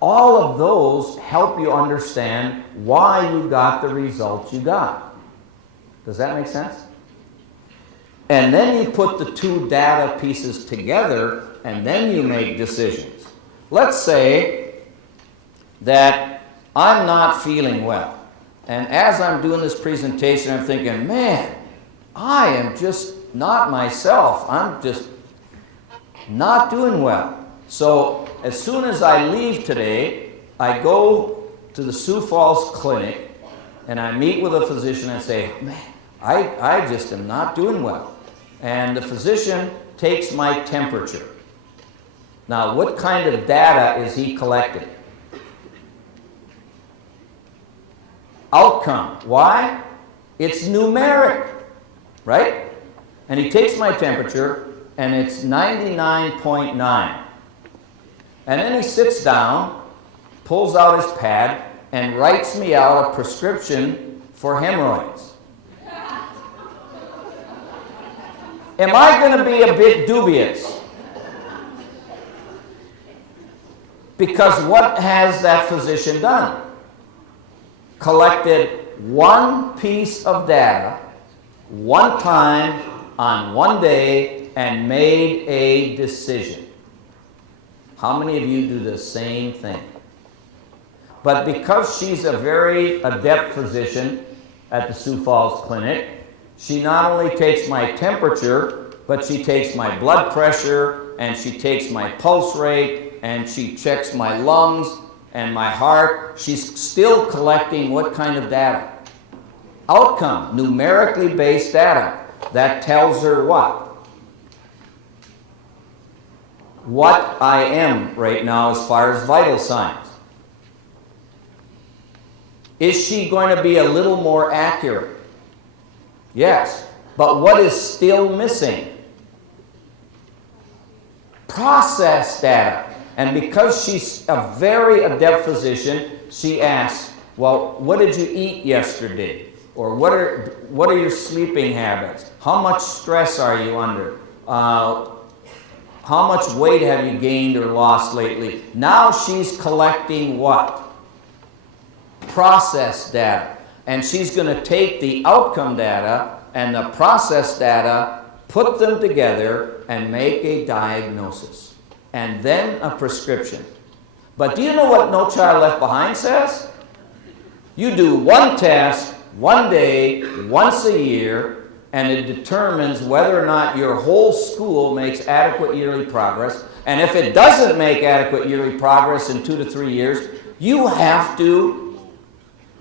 All of those help you understand why you got the results you got. Does that make sense? And then you put the two data pieces together, and then you make decisions. Let's say that I'm not feeling well. And as I'm doing this presentation, I'm thinking, man, I am just not myself. I'm just not doing well. So as soon as I leave today, I go to the Sioux Falls Clinic and I meet with a physician and say, man, I just am not doing well. And the physician takes my temperature. Now, what kind of data is he collecting? Outcome. Why? It's numeric, right? And he takes my temperature, and it's 99.9. And then he sits down, pulls out his pad, and writes me out a prescription for hemorrhoids. Am I going to be a bit dubious? Because what has that physician done? Collected one piece of data, one time, on one day, and made a decision. How many of you do the same thing? But because she's a very adept physician at the Sioux Falls Clinic, she not only takes my temperature, but she takes my blood pressure, and she takes my pulse rate, and she checks my lungs and my heart. She's still collecting what kind of data? Outcome, numerically based data. That tells her what? What I am right now as far as vital signs. Is she going to be a little more accurate? Yes. But what is still missing? Process data. And because she's a very adept physician, she asks, well, what did you eat yesterday? Or what are your sleeping habits? How much stress are you under? How much weight have you gained or lost lately? Now she's collecting what? Process data. And she's going to take the outcome data and the process data, put them together, and make a diagnosis. And then a prescription. But do you know what No Child Left Behind says? You do one test, one day, once a year, and it determines whether or not your whole school makes adequate yearly progress. And if it doesn't make adequate yearly progress in 2 to 3 years, you have to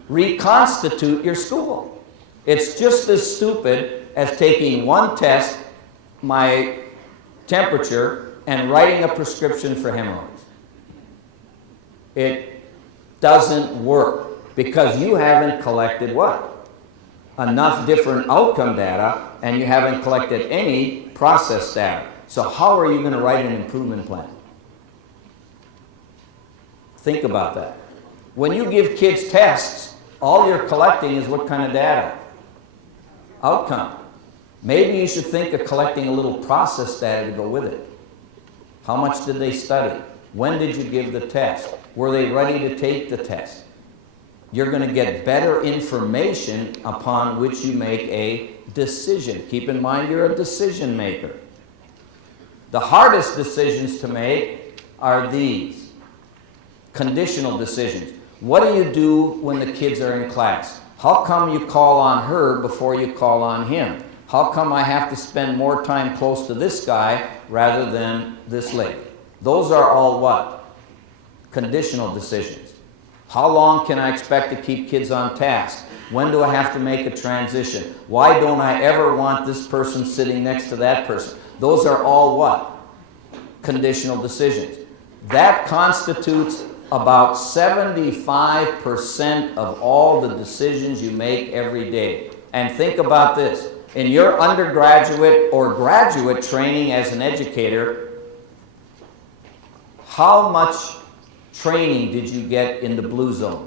reconstitute your school. It's just as stupid as taking one test, my temperature, and writing a prescription for hemorrhoids. It doesn't work because you haven't collected what? Enough different outcome data, and you haven't collected any process data. So how are you going to write an improvement plan? Think about that. When you give kids tests, all you're collecting is what kind of data? Outcome. Maybe you should think of collecting a little process data to go with it. How much did they study? When did you give the test? Were they ready to take the test? You're going to get better information upon which you make a decision. Keep in mind you're a decision maker. The hardest decisions to make are these. Conditional decisions. What do you do when the kids are in class? How come you call on her before you call on him? How come I have to spend more time close to this guy rather than this lady? Those are all what? Conditional decisions. How long can I expect to keep kids on task? When do I have to make a transition? Why don't I ever want this person sitting next to that person? Those are all what? Conditional decisions. That constitutes about 75% of all the decisions you make every day. And think about this. In your undergraduate or graduate training as an educator, how much training did you get in the blue zone?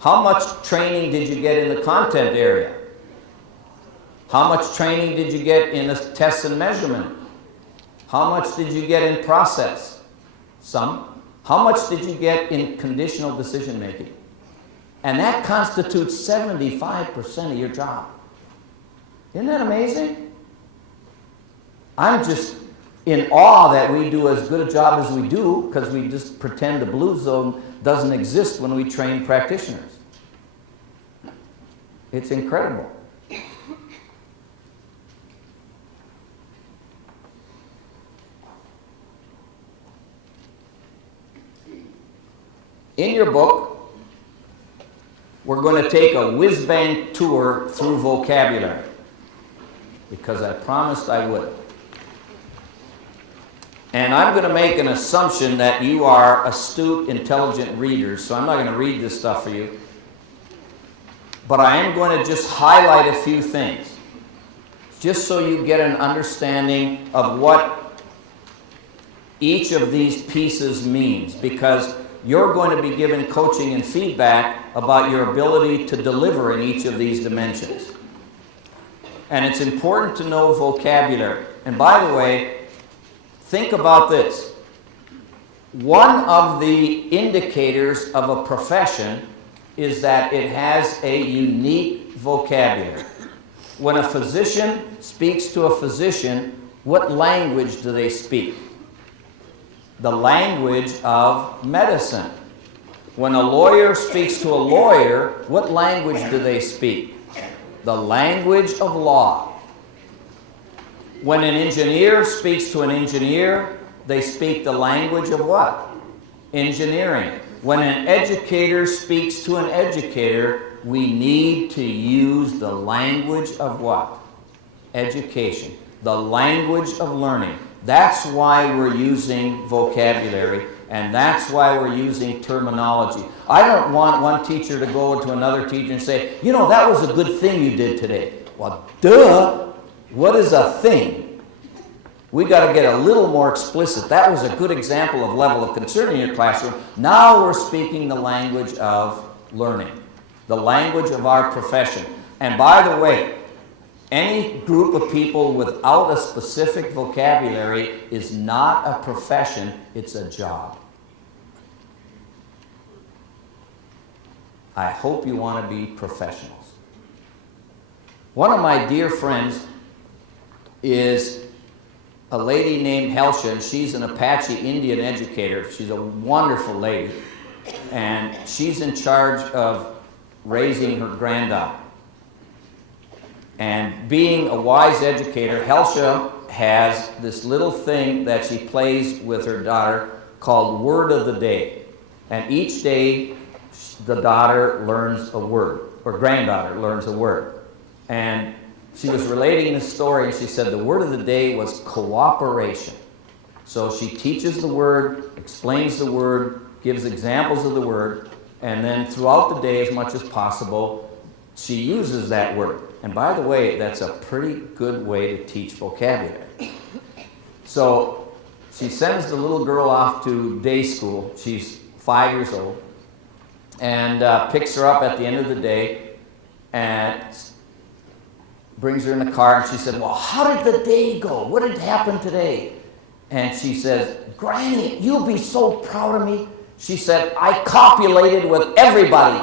How much training did you get in the content area? How much training did you get in test and measurement? How much did you get in process? Some. How much did you get in conditional decision making? And that constitutes 75% of your job. Isn't that amazing? I'm just in awe that we do as good a job as we do because we just pretend the blue zone doesn't exist when we train practitioners. It's incredible. In your book, we're going to take a whiz-bang tour through vocabulary because I promised I would. And I'm going to make an assumption that you are astute, intelligent readers, so I'm not going to read this stuff for you. But I am going to just highlight a few things, just so you get an understanding of what each of these pieces means, because you're going to be given coaching and feedback about your ability to deliver in each of these dimensions. And it's important to know vocabulary. And by the way, Think about this. One of the indicators of a profession is that it has a unique vocabulary. When a physician speaks to a physician, what language do they speak? The language of medicine. When a lawyer speaks to a lawyer, what language do they speak? The language of law. When an engineer speaks to an engineer, they speak the language of what? Engineering. When an educator speaks to an educator, we need to use the language of what? Education. The language of learning. That's why we're using vocabulary, and that's why we're using terminology. I don't want one teacher to go to another teacher and say, you know, that was a good thing you did today. Well, duh! What is a thing? We got to get a little more explicit. That was a good example of level of concern in your classroom. Now we're speaking the language of learning, the language of our profession. And by the way, any group of people without a specific vocabulary is not a profession, it's a job. I hope you want to be professionals. One of my dear friends is a lady named Helsha, and she's an Apache Indian educator. She's a wonderful lady, and she's in charge of raising her granddaughter. And being a wise educator, Helsha has this little thing that she plays with her daughter called Word of the Day. And each day, the daughter learns a word, or granddaughter learns a word. And she was relating this story, and she said the word of the day was cooperation. So she teaches the word, explains the word, gives examples of the word, and then throughout the day, as much as possible, she uses that word. And by the way, that's a pretty good way to teach vocabulary. So she sends the little girl off to day school. She's 5 years old, and picks her up at the end of the day and brings her in the car, and she said, well, how did the day go? What had happened today? And she says, Granny, you'll be so proud of me. She said, I copulated with everybody.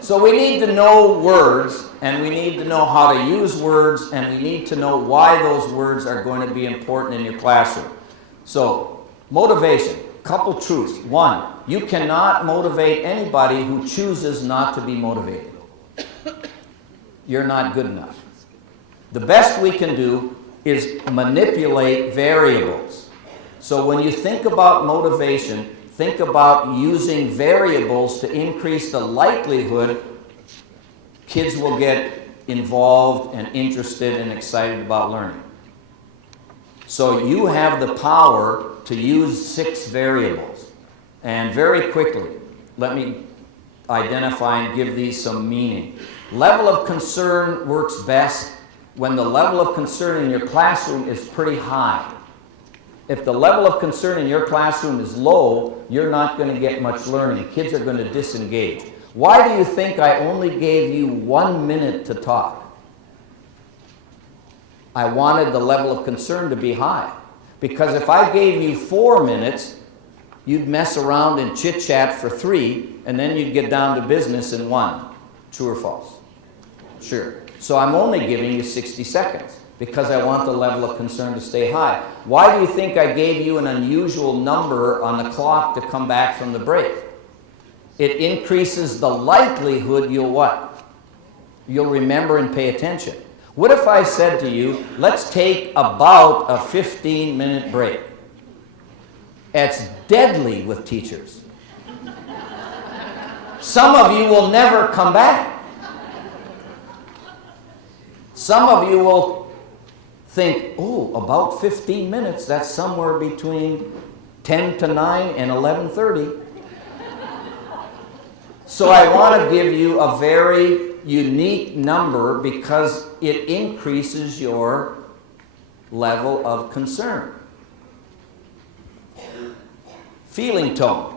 So we need to know words, and we need to know how to use words, and we need to know why those words are going to be important in your classroom. So, motivation. Couple truths. One, you cannot motivate anybody who chooses not to be motivated. You're not good enough. The best we can do is manipulate variables. So when you think about motivation, think about using variables to increase the likelihood kids will get involved and interested and excited about learning. So you have the power to use 6 variables. And very quickly, let me identify and give these some meaning. Level of concern works best when the level of concern in your classroom is pretty high. If the level of concern in your classroom is low, you're not going to get much learning. Kids are going to disengage. Why do you think I only gave you 1 minute to talk? I wanted the level of concern to be high. Because if I gave you 4 minutes, you'd mess around and chit-chat for 3, and then you'd get down to business in 1. True or false? Sure. So I'm only giving you 60 seconds because I want the level of concern to stay high. Why do you think I gave you an unusual number on the clock to come back from the break? It increases the likelihood you'll what? You'll remember and pay attention. What if I said to you, let's take about a 15-minute break? It's deadly with teachers. Some of you will never come back. Some of you will think, oh, about 15 minutes, that's somewhere between 10 to 9 and 11:30. So I want to give you a very unique number because it increases your level of concern. Feeling tone.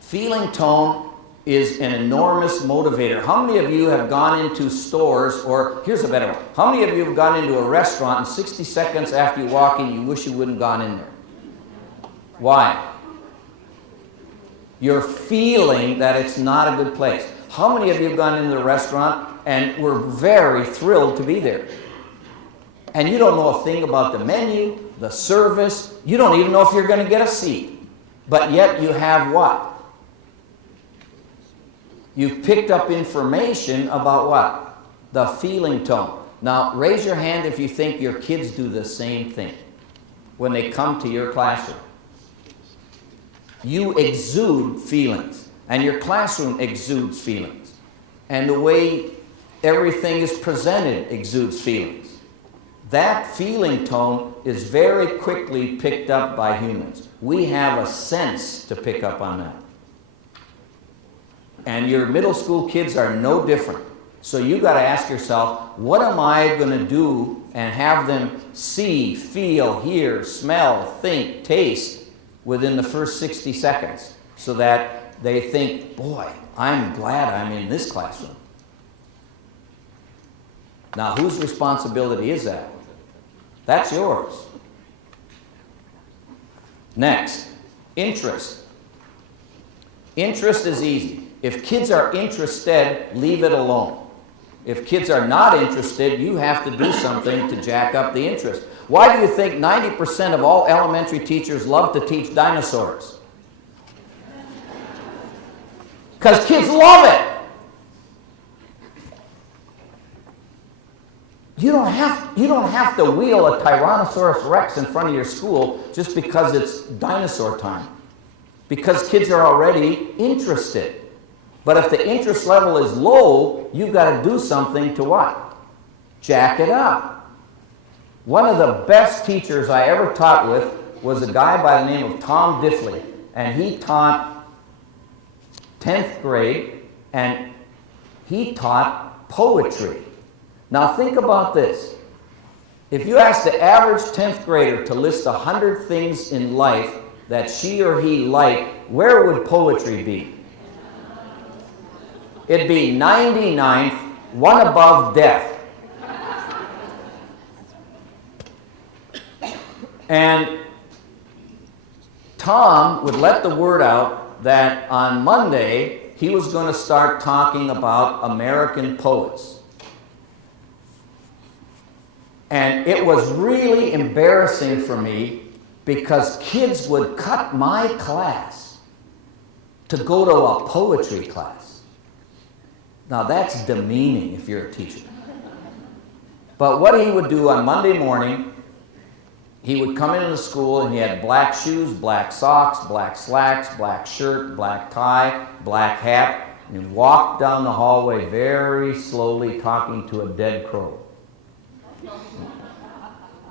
Feeling tone is an enormous motivator. How many of you have gone into stores, or here's a better one. How many of you have gone into a restaurant and 60 seconds after you walk in, you wish you wouldn't have gone in there? Why? You're feeling that it's not a good place. How many of you have gone into the restaurant and were very thrilled to be there? And you don't know a thing about the menu, the service. You don't even know if you're going to get a seat. But yet you have what? You've picked up information about what? The feeling tone. Now, raise your hand if you think your kids do the same thing when they come to your classroom. You exude feelings, and your classroom exudes feelings. And the way everything is presented exudes feelings. That feeling tone is very quickly picked up by humans. We have a sense to pick up on that. And your middle school kids are no different. So you got to ask yourself, what am I going to do and have them see, feel, hear, smell, think, taste within the first 60 seconds so that they think, boy, I'm glad I'm in this classroom. Now, whose responsibility is that? That's yours. Next, interest. Interest is easy. If kids are interested, leave it alone. If kids are not interested, you have to do something to jack up the interest. Why do you think 90% of all elementary teachers love to teach dinosaurs? Because kids love it. You don't have to wheel a Tyrannosaurus Rex in front of your school just because it's dinosaur time. Because kids are already interested. But if the interest level is low, you've got to do something to what? Jack it up. One of the best teachers I ever taught with was a guy by the name of Tom Diffley. And he taught 10th grade, and he taught poetry. Now think about this. If you ask the average 10th grader to list 100 things in life that she or he liked, where would poetry be? It'd be 99th, one above death. And Tom would let the word out that on Monday he was going to start talking about American poets. And it was really embarrassing for me because kids would cut my class to go to a poetry class. Now that's demeaning if you're a teacher. But what he would do on Monday morning, he would come into the school and he had black shoes, black socks, black slacks, black shirt, black tie, black hat, and he'd walk down the hallway very slowly talking to a dead crow.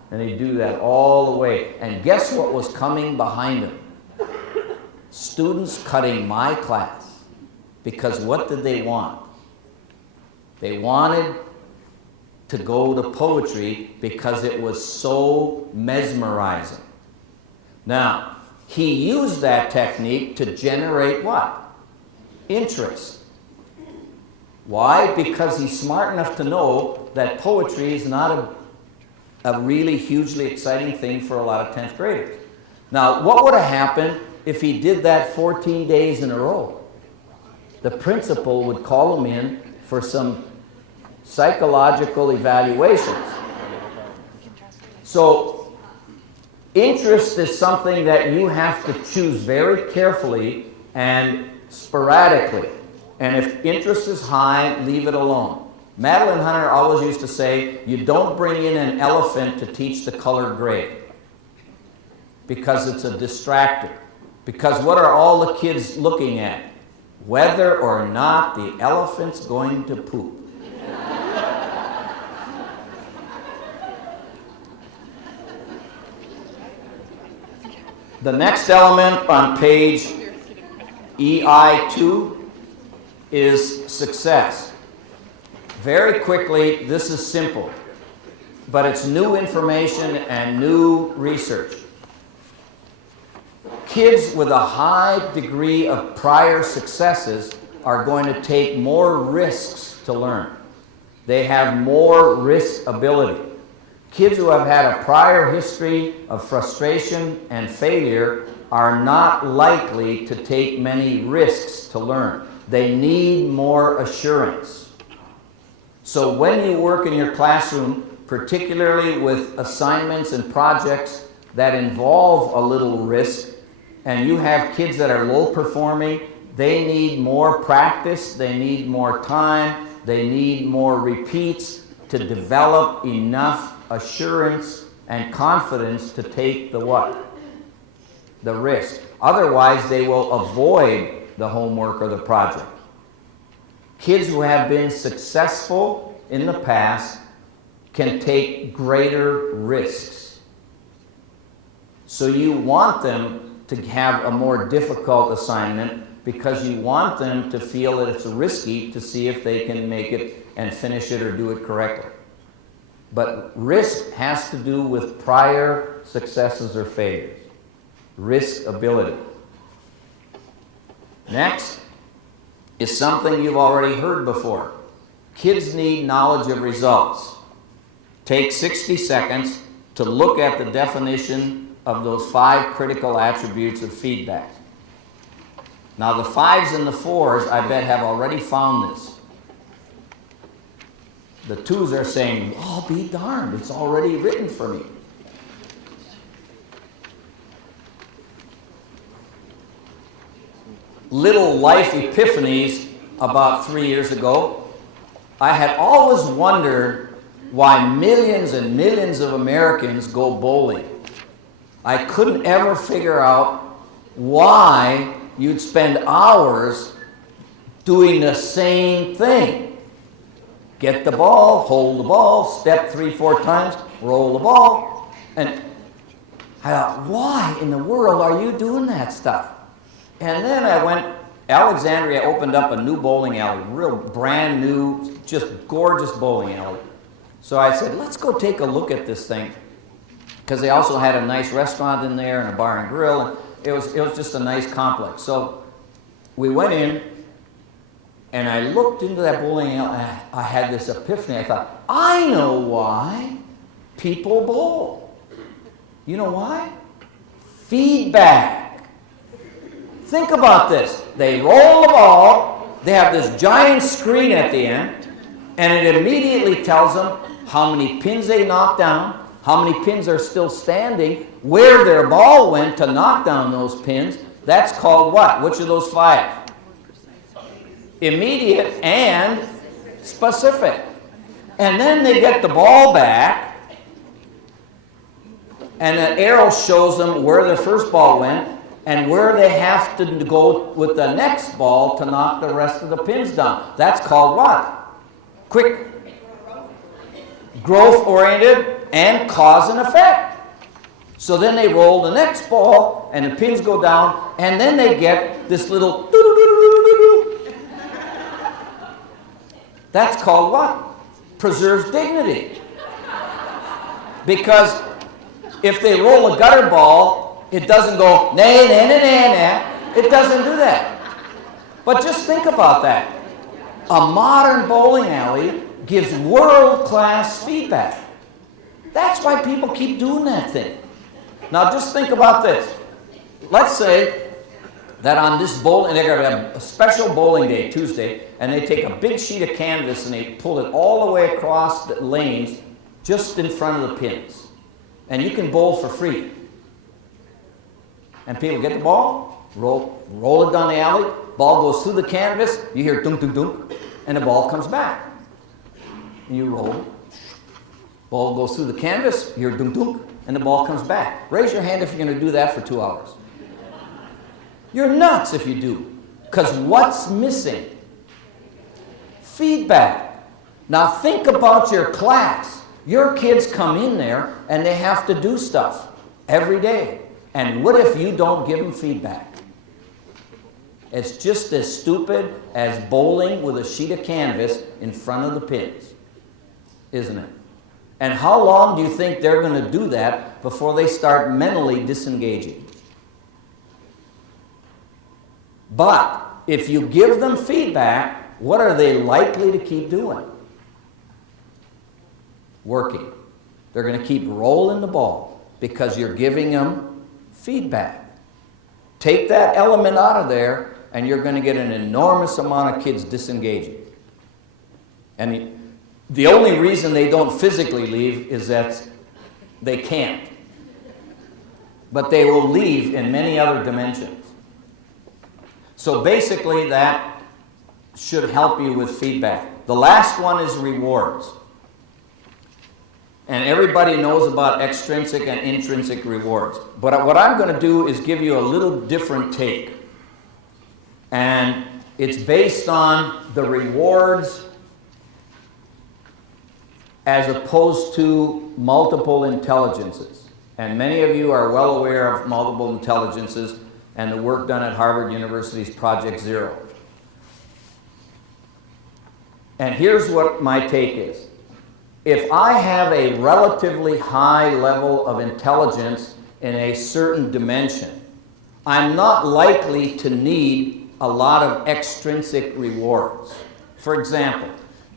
And he'd do that all the way. And guess what was coming behind him? Students cutting my class. Because what did they want? They wanted to go to poetry because it was so mesmerizing. Now, he used that technique to generate what? Interest. Why? Because he's smart enough to know that poetry is not a really hugely exciting thing for a lot of 10th graders. Now, what would have happened if he did that 14 days in a row? The principal would call him in for some psychological evaluations. So, interest is something that you have to choose very carefully and sporadically. And if interest is high, leave it alone. Madeline Hunter always used to say, you don't bring in an elephant to teach the color gray because it's a distractor. Because what are all the kids looking at? Whether or not the elephant's going to poop. The next element on page EI2 is success. Very quickly, this is simple, but it's new information and new research. Kids with a high degree of prior successes are going to take more risks to learn. They have more risk ability. Kids who have had a prior history of frustration and failure are not likely to take many risks to learn. They need more assurance. So when you work in your classroom, particularly with assignments and projects that involve a little risk, and you have kids that are low performing, they need more practice, they need more time, they need more repeats to develop enough assurance and confidence to take the what? The risk. Otherwise, they will avoid the homework or the project. Kids who have been successful in the past can take greater risks. So you want them to have a more difficult assignment because you want them to feel that it's risky to see if they can make it and finish it or do it correctly. But risk has to do with prior successes or failures. Risk ability. Next is something you've already heard before. Kids need knowledge of results. Take 60 seconds to look at the definition of those 5 critical attributes of feedback. Now the 5s and the 4s, I bet, have already found this. The 2s are saying, oh, be darned, it's already written for me. Little life epiphanies about 3 years ago. I had always wondered why millions and millions of Americans go bowling. I couldn't ever figure out why you'd spend hours doing the same thing. Get the ball, hold the ball, step 3-4 times, roll the ball. And I thought, why in the world are you doing that stuff? And then I went, Alexandria opened up a new bowling alley, real brand new, just gorgeous bowling alley. So I said, let's go take a look at this thing. Because they also had a nice restaurant in there and a bar and grill. And it was just a nice complex. So we went in, and I looked into that bowling alley, and I had this epiphany. I thought, I know why people bowl. You know why? Feedback. Think about this. They roll the ball, they have this giant screen at the end, and it immediately tells them how many pins they knocked down, how many pins are still standing, where their ball went to knock down those pins. That's called what? Which of those 5? Immediate and specific. And then they get the ball back, and an arrow shows them where their first ball went and where they have to go with the next ball to knock the rest of the pins down. That's called what? Quick. Growth-oriented and cause and effect. So then they roll the next ball, and the pins go down, and then they get this little doo-doo-doo-doo-doo-doo. That's called what? Preserves dignity. Because if they roll a gutter ball, it doesn't go, nah, nah, nah, nah, nah. It doesn't do that. But just think about that. A modern bowling alley gives world-class feedback. That's why people keep doing that thing. Now just think about this. Let's say that on this bowling, they're going to have a special bowling day, Tuesday, and they take a big sheet of canvas and they pull it all the way across the lanes just in front of the pins. And you can bowl for free. And people get the ball, roll it down the alley, ball goes through the canvas, you hear dunk, dunk, dunk, and the ball comes back. And you roll. Ball goes through the canvas, you hear dunk, dunk, and the ball comes back. Raise your hand if you're going to do that for 2 hours. You're nuts if you do. Because what's missing? Feedback. Now think about your class. Your kids come in there and they have to do stuff every day. And what if you don't give them feedback? It's just as stupid as bowling with a sheet of canvas in front of the pins, isn't it? And how long do you think they're going to do that before they start mentally disengaging? But if you give them feedback, what are they likely to keep doing? Working. They're going to keep rolling the ball because you're giving them feedback. Take that element out of there, and you're going to get an enormous amount of kids disengaging. And the only reason they don't physically leave is that they can't. But they will leave in many other dimensions. So basically that should help you with feedback. The last one is rewards. And everybody knows about extrinsic and intrinsic rewards. But what I'm going to do is give you a little different take. And it's based on the rewards as opposed to multiple intelligences. And many of you are well aware of multiple intelligences and the work done at Harvard University's Project Zero. And here's what my take is. If I have a relatively high level of intelligence in a certain dimension, I'm not likely to need a lot of extrinsic rewards. For example,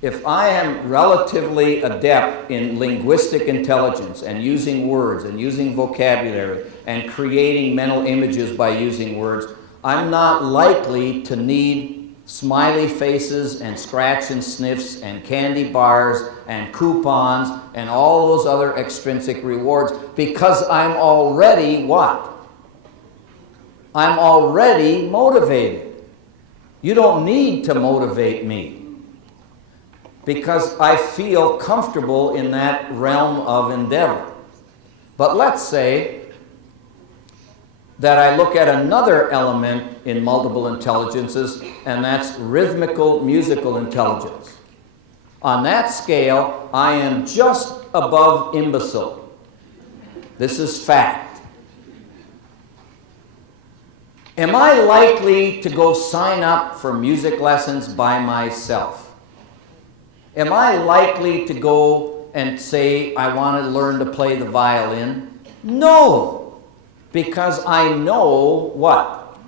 if I am relatively adept in linguistic intelligence and using words and using vocabulary and creating mental images by using words, I'm not likely to need smiley faces and scratch and sniffs and candy bars and coupons and all those other extrinsic rewards because I'm already what? I'm already motivated. You don't need to motivate me because I feel comfortable in that realm of endeavor. But let's say that I look at another element in multiple intelligences, and that's rhythmical musical intelligence. On that scale, I am just above imbecile. This is fact. Am I likely to go sign up for music lessons by myself? Am I likely to go and say, I want to learn to play the violin? No, because I know what?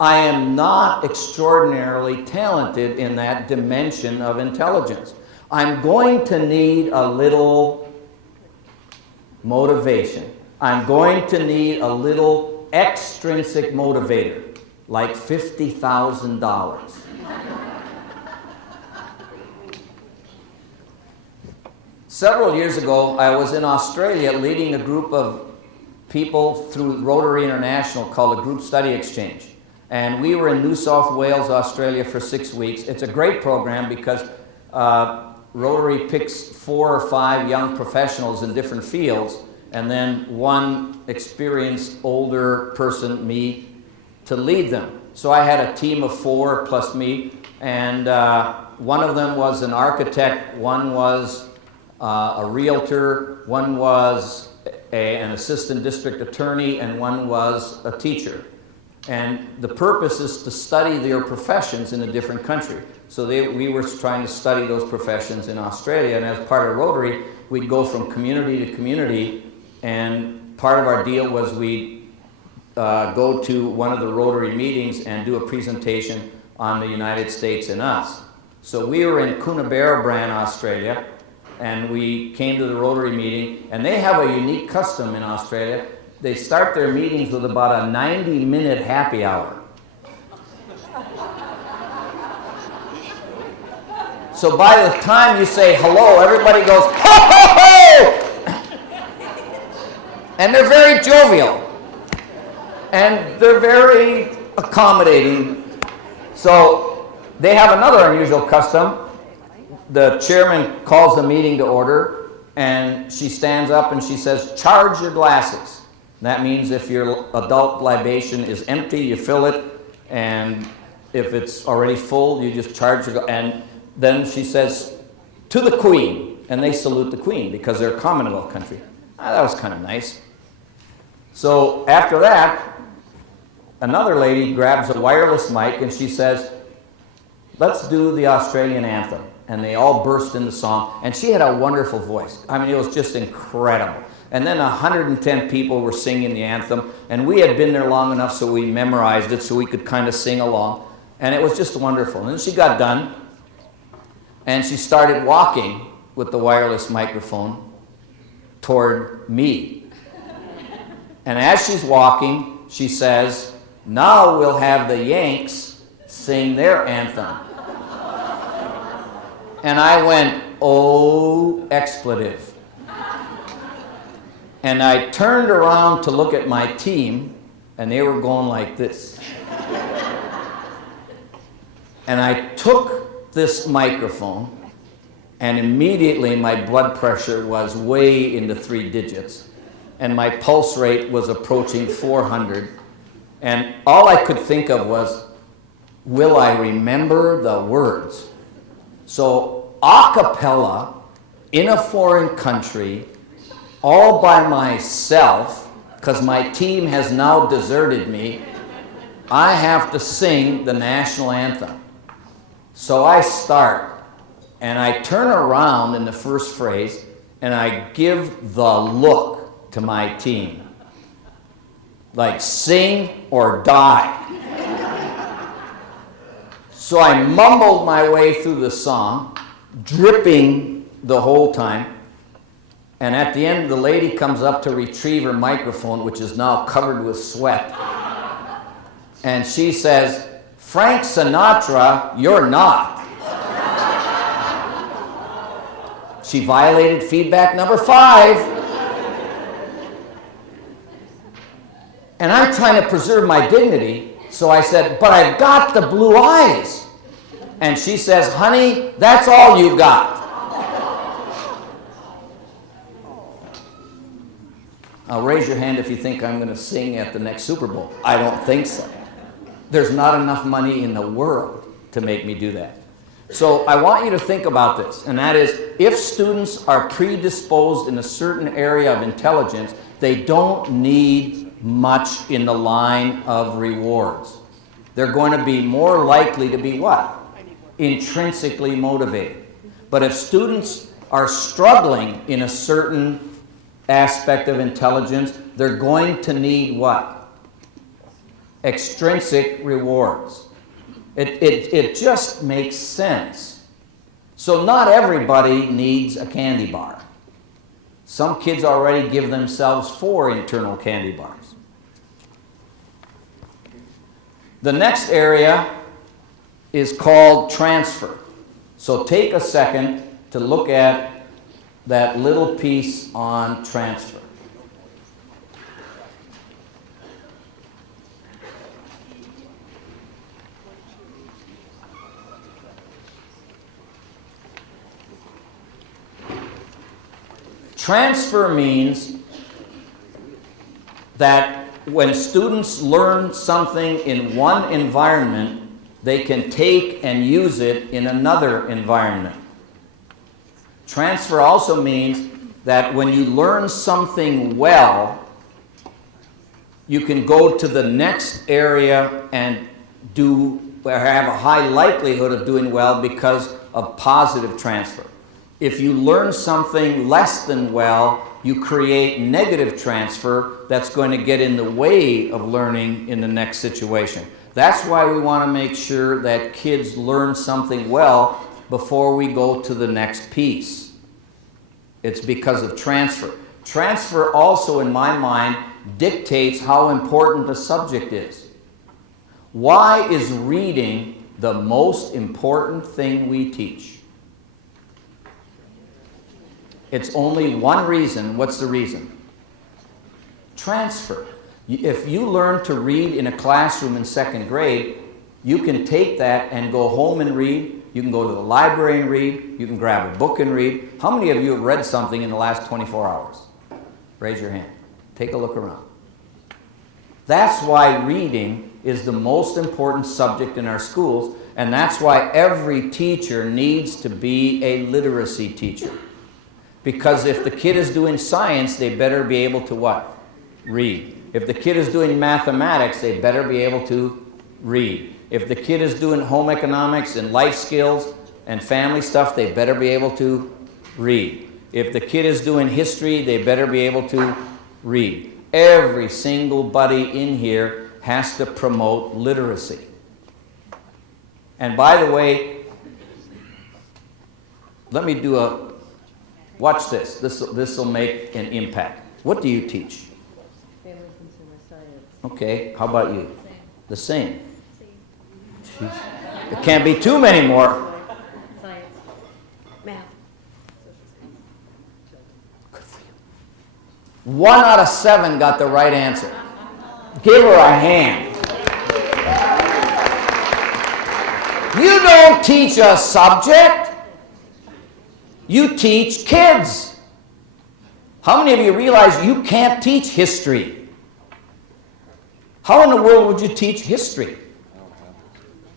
I am not extraordinarily talented in that dimension of intelligence. I'm going to need a little motivation. I'm going to need a little extrinsic motivator, like $50,000. Several years ago, I was in Australia leading a group of people through Rotary International called a Group Study Exchange. And we were in New South Wales, Australia for 6 weeks. It's a great program because Rotary picks 4 or 5 young professionals in different fields and then one experienced older person, me, to lead them. So I had a team of 4 plus me, and one of them was an architect, one was a realtor, one was an assistant district attorney, and one was a teacher. And the purpose is to study their professions in a different country. So we were trying to study those professions in Australia, and as part of Rotary, we'd go from community to community, and part of our deal was we'd go to one of the Rotary meetings and do a presentation on the United States and us. So we were in Coonabarabran, Australia, and we came to the Rotary meeting, and they have a unique custom in Australia. They start their meetings with about a 90-minute happy hour. So by the time you say hello, everybody goes, ho, ho, ho! And they're very jovial. And they're very accommodating. So they have another unusual custom. The chairman calls the meeting to order, and she stands up and she says, charge your glasses. That means if your adult libation is empty, you fill it, and if it's already full, you just charge your, and then she says, to the Queen, and they salute the Queen because they're a Commonwealth country. That was kind of nice. So after that, another lady grabs a wireless mic and she says, let's do the Australian anthem. And they all burst into song, and she had a wonderful voice. I mean, it was just incredible. and then 110 people were singing the anthem, and we had been there long enough so we memorized it so we could kind of sing along, and it was just wonderful. And then she got done, and she started walking with the wireless microphone toward me. And as she's walking, she says, "Now we'll have the Yanks sing their anthem." And I went, "Oh, expletive." And I turned around to look at my team, and they were going like this. And I took this microphone, and immediately my blood pressure was way into 3 digits, and my pulse rate was approaching 400. And all I could think of was, will I remember the words? So, a cappella, in a foreign country, all by myself, because my team has now deserted me, I have to sing the national anthem. So I start, and I turn around in the first phrase, and I give the look to my team. Like, sing or die. So I mumbled my way through the song, dripping the whole time. And at the end, the lady comes up to retrieve her microphone, which is now covered with sweat. And she says, "Frank Sinatra, you're not." She violated feedback number 5. And I'm trying to preserve my dignity, so I said, "But I've got the blue eyes." And she says, "Honey, that's all you got." Now raise your hand if you think I'm going to sing at the next Super Bowl. I don't think so. There's not enough money in the world to make me do that. So I want you to think about this, and that is, if students are predisposed in a certain area of intelligence, they don't need much in the line of rewards. They're going to be more likely to be what? Intrinsically motivated. But if students are struggling in a certain aspect of intelligence, they're going to need what? Extrinsic rewards. It just makes sense. So not everybody needs a candy bar. Some kids already give themselves 4 internal candy bars. The next area is called transfer. So take a second to look at that little piece on transfer. Transfer means that when students learn something in one environment, they can take and use it in another environment. Transfer also means that when you learn something well, you can go to the next area and have a high likelihood of doing well because of positive transfer. If you learn something less than well, you create negative transfer that's going to get in the way of learning in the next situation. That's why we want to make sure that kids learn something well before we go to the next piece. It's because of transfer. Transfer also, in my mind, dictates how important the subject is. Why is reading the most important thing we teach? It's only one reason. What's the reason? Transfer. If you learn to read in a classroom in 2nd grade, you can take that and go home and read. You can go to the library and read. You can grab a book and read. How many of you have read something in the last 24 hours? Raise your hand. Take a look around. That's why reading is the most important subject in our schools, and that's why every teacher needs to be a literacy teacher. Because if the kid is doing science, they better be able to what? Read. If the kid is doing mathematics, they better be able to read. If the kid is doing home economics and life skills and family stuff, they better be able to read. If the kid is doing history, they better be able to read. Every single buddy in here has to promote literacy. And by the way, let me do watch this. This will make an impact. What do you teach? Family consumer science. Okay, how about you? The same. Jeez. There can't be too many more. Science. Math. 1 out of 7 got the right answer. Give her a hand. You don't teach a subject. You teach kids. How many of you realize you can't teach history? How in the world would you teach history?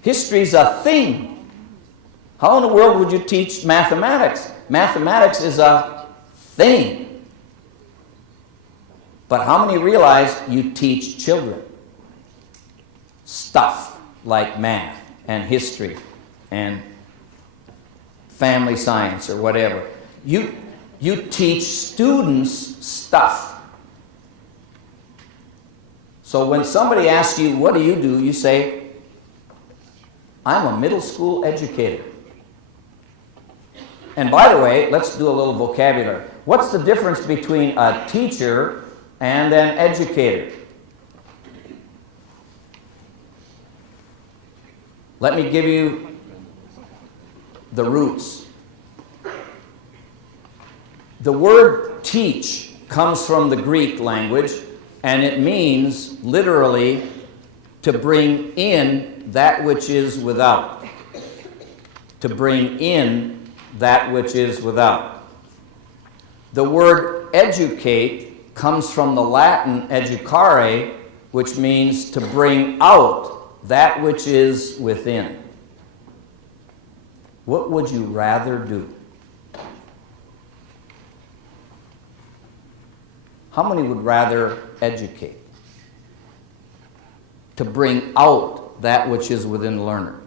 History's a thing. How in the world would you teach mathematics? Mathematics is a thing. But how many realize you teach children stuff like math and history and family science or whatever? You teach students stuff. So when somebody asks you, what do? You say, I'm a middle school educator. And by the way, let's do a little vocabulary. What's the difference between a teacher and an educator? Let me give you the roots. The word teach comes from the Greek language, and it means literally to bring in that which is without. To bring in that which is without. The word educate comes from the Latin educare, which means to bring out that which is within. What would you rather do? How many would rather educate? To bring out that which is within the learner.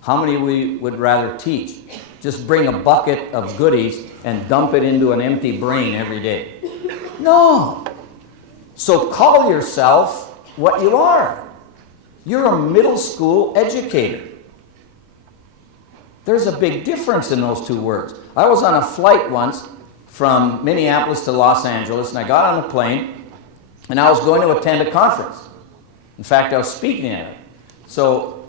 How many would rather teach? Just bring a bucket of goodies and dump it into an empty brain every day. No. So call yourself what you are. You're a middle school educator. There's a big difference in those two words. I was on a flight once from Minneapolis to Los Angeles, and I got on a plane, and I was going to attend a conference. In fact, I was speaking at it. So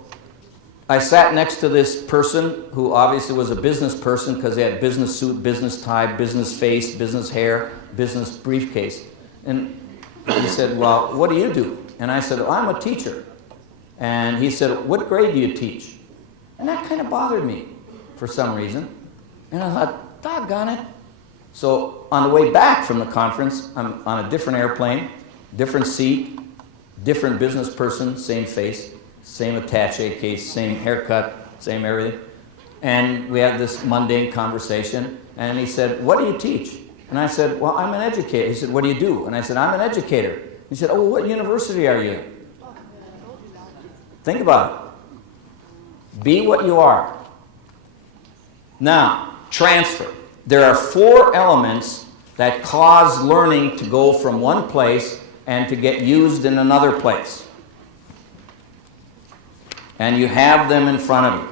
I sat next to this person who obviously was a business person because he had business suit, business tie, business face, business hair, business briefcase. And he said, well, what do you do? And I said, well, I'm a teacher. And he said, what grade do you teach? And that kind of bothered me for some reason. And I thought, doggone it. So on the way back from the conference, I'm on a different airplane, different seat, different business person, same face, same attache case, same haircut, same everything. And we had this mundane conversation. And he said, what do you teach? And I said, well, I'm an educator. He said, what do you do? And I said, I'm an educator. He said, oh, what university are you in? Think about it. Be what you are. Now, transfer. There are 4 elements that cause learning to go from one place and to get used in another place. And you have them in front of you.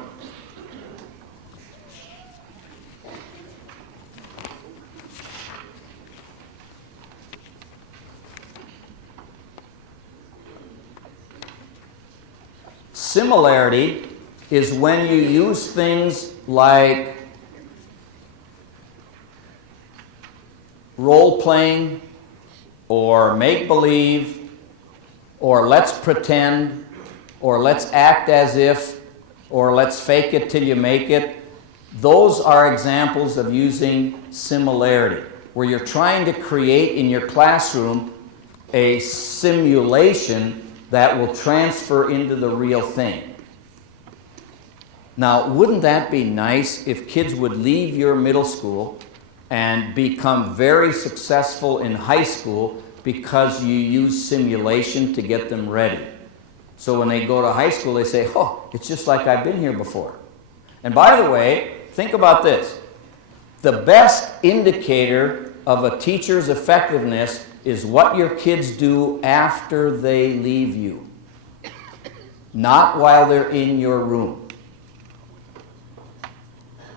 Similarity is when you use things like role-playing or make-believe or let's pretend or let's act as if or let's fake it till you make it. Those are examples of using similarity, where you're trying to create in your classroom a simulation that will transfer into the real thing. Now, wouldn't that be nice if kids would leave your middle school and become very successful in high school because you use simulation to get them ready? So when they go to high school, they say, oh, it's just like I've been here before. And by the way, think about this. The best indicator of a teacher's effectiveness is what your kids do after they leave you, not while they're in your room.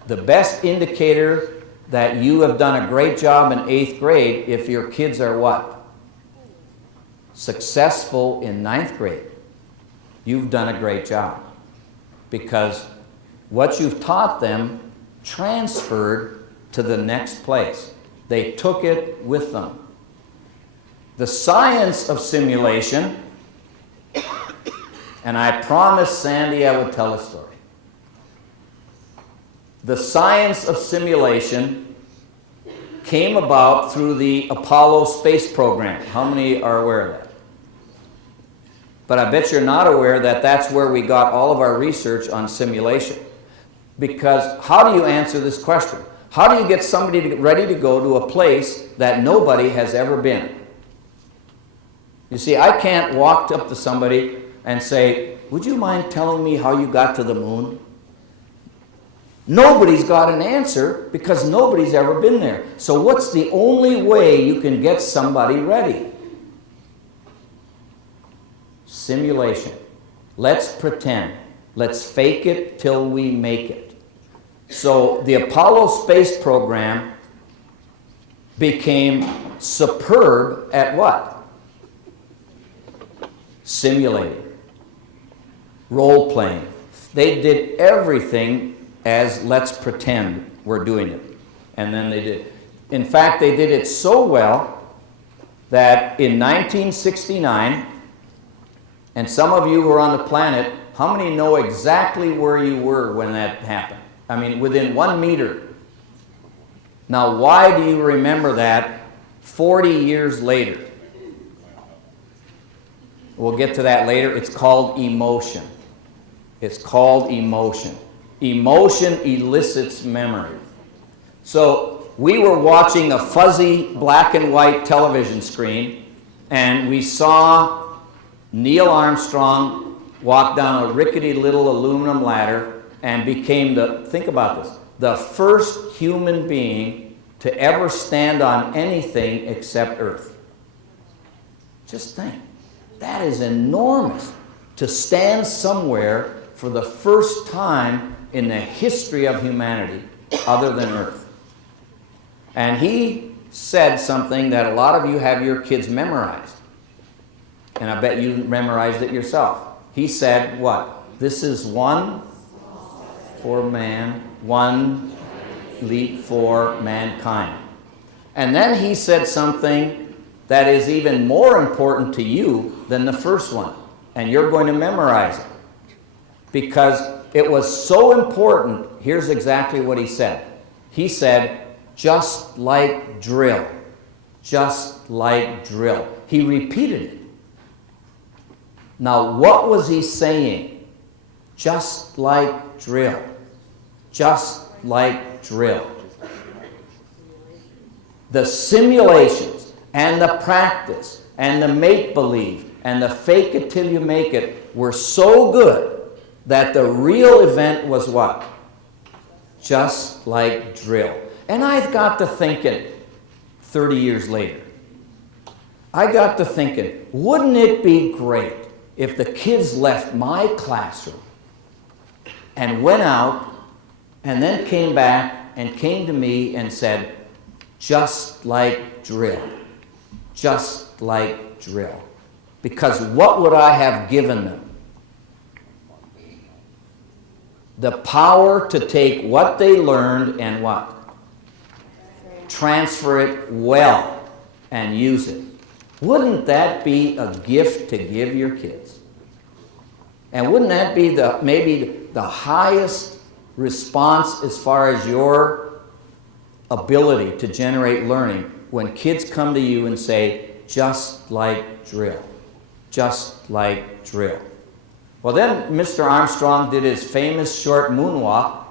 The best indicator that you have done a great job in 8th grade if your kids are what? Successful in 9th grade. You've done a great job, because what you've taught them transferred to the next place. They took it with them. The science of simulation, and I promised Sandy I would tell a story. The science of simulation came about through the Apollo space program. How many are aware of that? But I bet you're not aware that that's where we got all of our research on simulation. Because how do you answer this question? How do you get somebody ready to go to a place that nobody has ever been? You see, I can't walk up to somebody and say, would you mind telling me how you got to the moon? Nobody's got an answer because nobody's ever been there. So what's the only way you can get somebody ready? Simulation. Let's pretend. Let's fake it till we make it. So the Apollo space program became superb at what? Simulating. Role-playing. They did everything as let's pretend we're doing it. And then they did. In fact, they did it so well that in 1969, and some of you who are on the planet, how many know exactly where you were when that happened? I mean, within 1 meter. Now, why do you remember that 40 years later? We'll get to that later. It's called emotion. It's called emotion. Emotion elicits memory. So we were watching a fuzzy black and white television screen, and we saw Neil Armstrong walk down a rickety little aluminum ladder and became think about this, the first human being to ever stand on anything except Earth. Just think. That is enormous. To stand somewhere for the first time in the history of humanity other than Earth. And he said something that a lot of you have your kids memorized. And I bet you memorized it yourself. He said what? This is one for man, one leap for mankind. And then he said something that is even more important to you than the first one. And you're going to memorize it. Because it was so important. Here's exactly what he said. He said, just like drill. Just like drill. He repeated it. Now, what was he saying? Just like drill. Just like drill. The simulations and the practice and the make-believe and the fake it till you make it were so good that the real event was what? Just like drill. And I've got to thinking, 30 years later, I got to thinking, wouldn't it be great if the kids left my classroom and went out and then came back and came to me and said, just like drill. Just like drill. Because what would I have given them? The power to take what they learned and what? Transfer it well and use it. Wouldn't that be a gift to give your kids? And wouldn't that be maybe the highest response as far as your ability to generate learning when kids come to you and say, just like drill. Just like drill. Well, then Mr. Armstrong did his famous short moonwalk,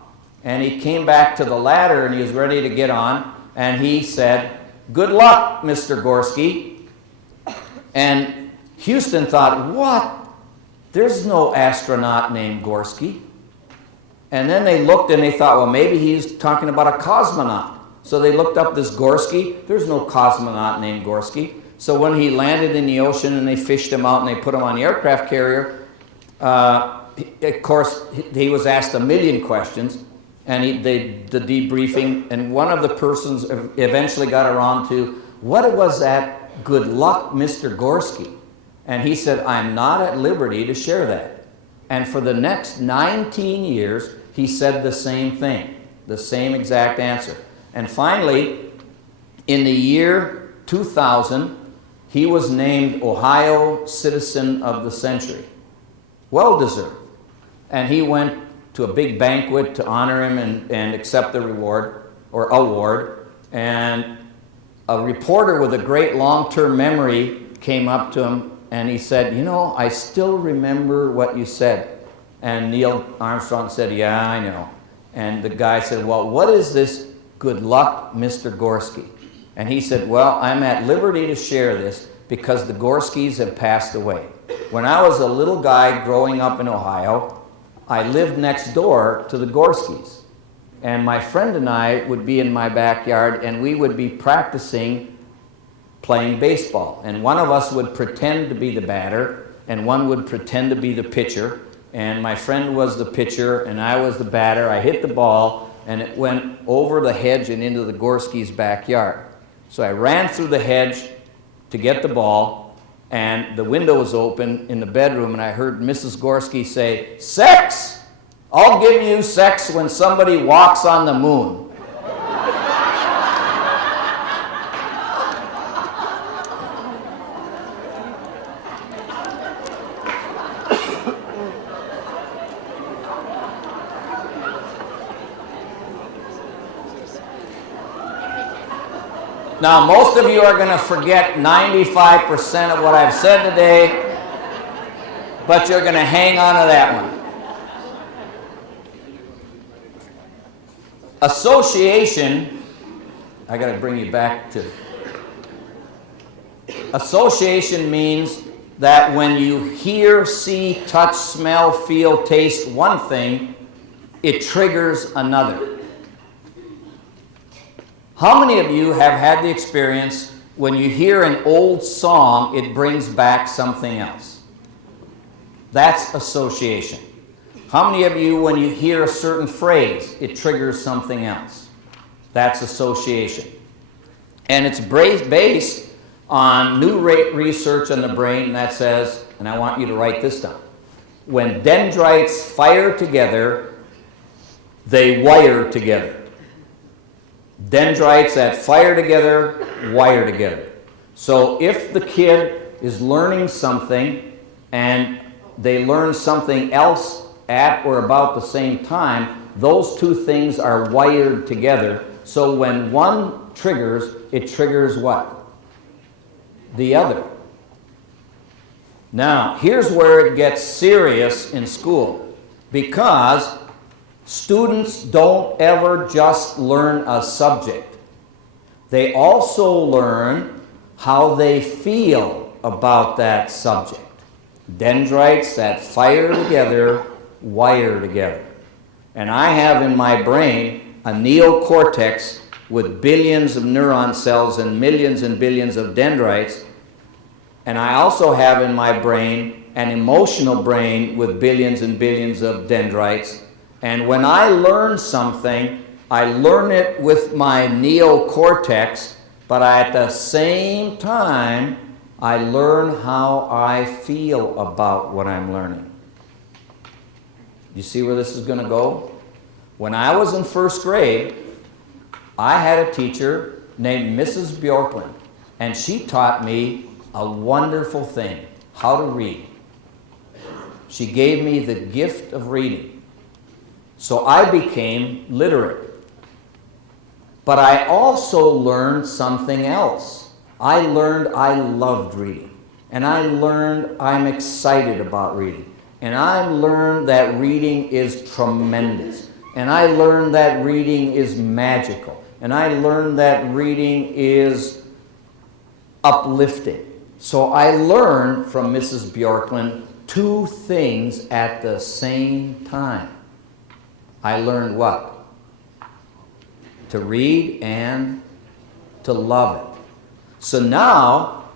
and he came back to the ladder and he was ready to get on, and he said, good luck, Mr. Gorski. And Houston thought, what? There's no astronaut named Gorski. And then they looked and they thought, well, maybe he's talking about a cosmonaut. So they looked up this Gorski. There's no cosmonaut named Gorski. So when he landed in the ocean and they fished him out and they put him on the aircraft carrier, of course, he was asked a million questions, and the debriefing, and one of the persons eventually got around to, what was that? Good luck, Mr. Gorski. And he said, I'm not at liberty to share that. And for the next 19 years, he said the same thing, the same exact answer. And finally, in the year 2000, he was named Ohio Citizen of the Century. Well deserved. And he went to a big banquet to honor him and accept the reward or award. And a reporter with a great long-term memory came up to him and he said, you know, I still remember what you said. And Neil Armstrong said, yeah, I know. And the guy said, well, what is this good luck, Mr. Gorski? And he said, well, I'm at liberty to share this because the Gorskis have passed away. When I was a little guy growing up in Ohio, I lived next door to the Gorskis. And my friend and I would be in my backyard and we would be practicing playing baseball. And one of us would pretend to be the batter and one would pretend to be the pitcher. And my friend was the pitcher and I was the batter. I hit the ball and it went over the hedge and into the Gorskis' backyard. So I ran through the hedge to get the ball, and the window was open in the bedroom, and I heard Mrs. Gorski say, sex! I'll give you sex when somebody walks on the moon. Now, most of you are going to forget 95% of what I've said today, but you're going to hang on to that one. Association, I got to bring you back to. Association means that when you hear, see, touch, smell, feel, taste one thing, it triggers another. How many of you have had the experience when you hear an old song, it brings back something else? That's association. How many of you, when you hear a certain phrase, it triggers something else? That's association. And it's based on new research on the brain that says, and I want you to write this down, when dendrites fire together, they wire together. Dendrites that fire together, wire together. So if the kid is learning something and they learn something else at or about the same time, those two things are wired together. So when one triggers, it triggers what? The other. Now, here's where it gets serious in school, because students don't ever just learn a subject. They also learn how they feel about that subject. Dendrites that fire together, wire together. And I have in my brain a neocortex with billions of neuron cells and billions of dendrites. And I also have in my brain an emotional brain with billions and billions of dendrites. And when I learn something, I learn it with my neocortex, but at the same time, I learn how I feel about what I'm learning. You see where this is going to go? When I was in first grade, I had a teacher named Mrs. Bjorklund, and she taught me a wonderful thing, how to read. She gave me the gift of reading. So I became literate. But I also learned something else. I learned I loved reading. And I learned I'm excited about reading. And I learned that reading is tremendous. And I learned that reading is magical. And I learned that reading is uplifting. So I learned from Mrs. Bjorklund two things at the same time. I learned what? to read and to love it. So now,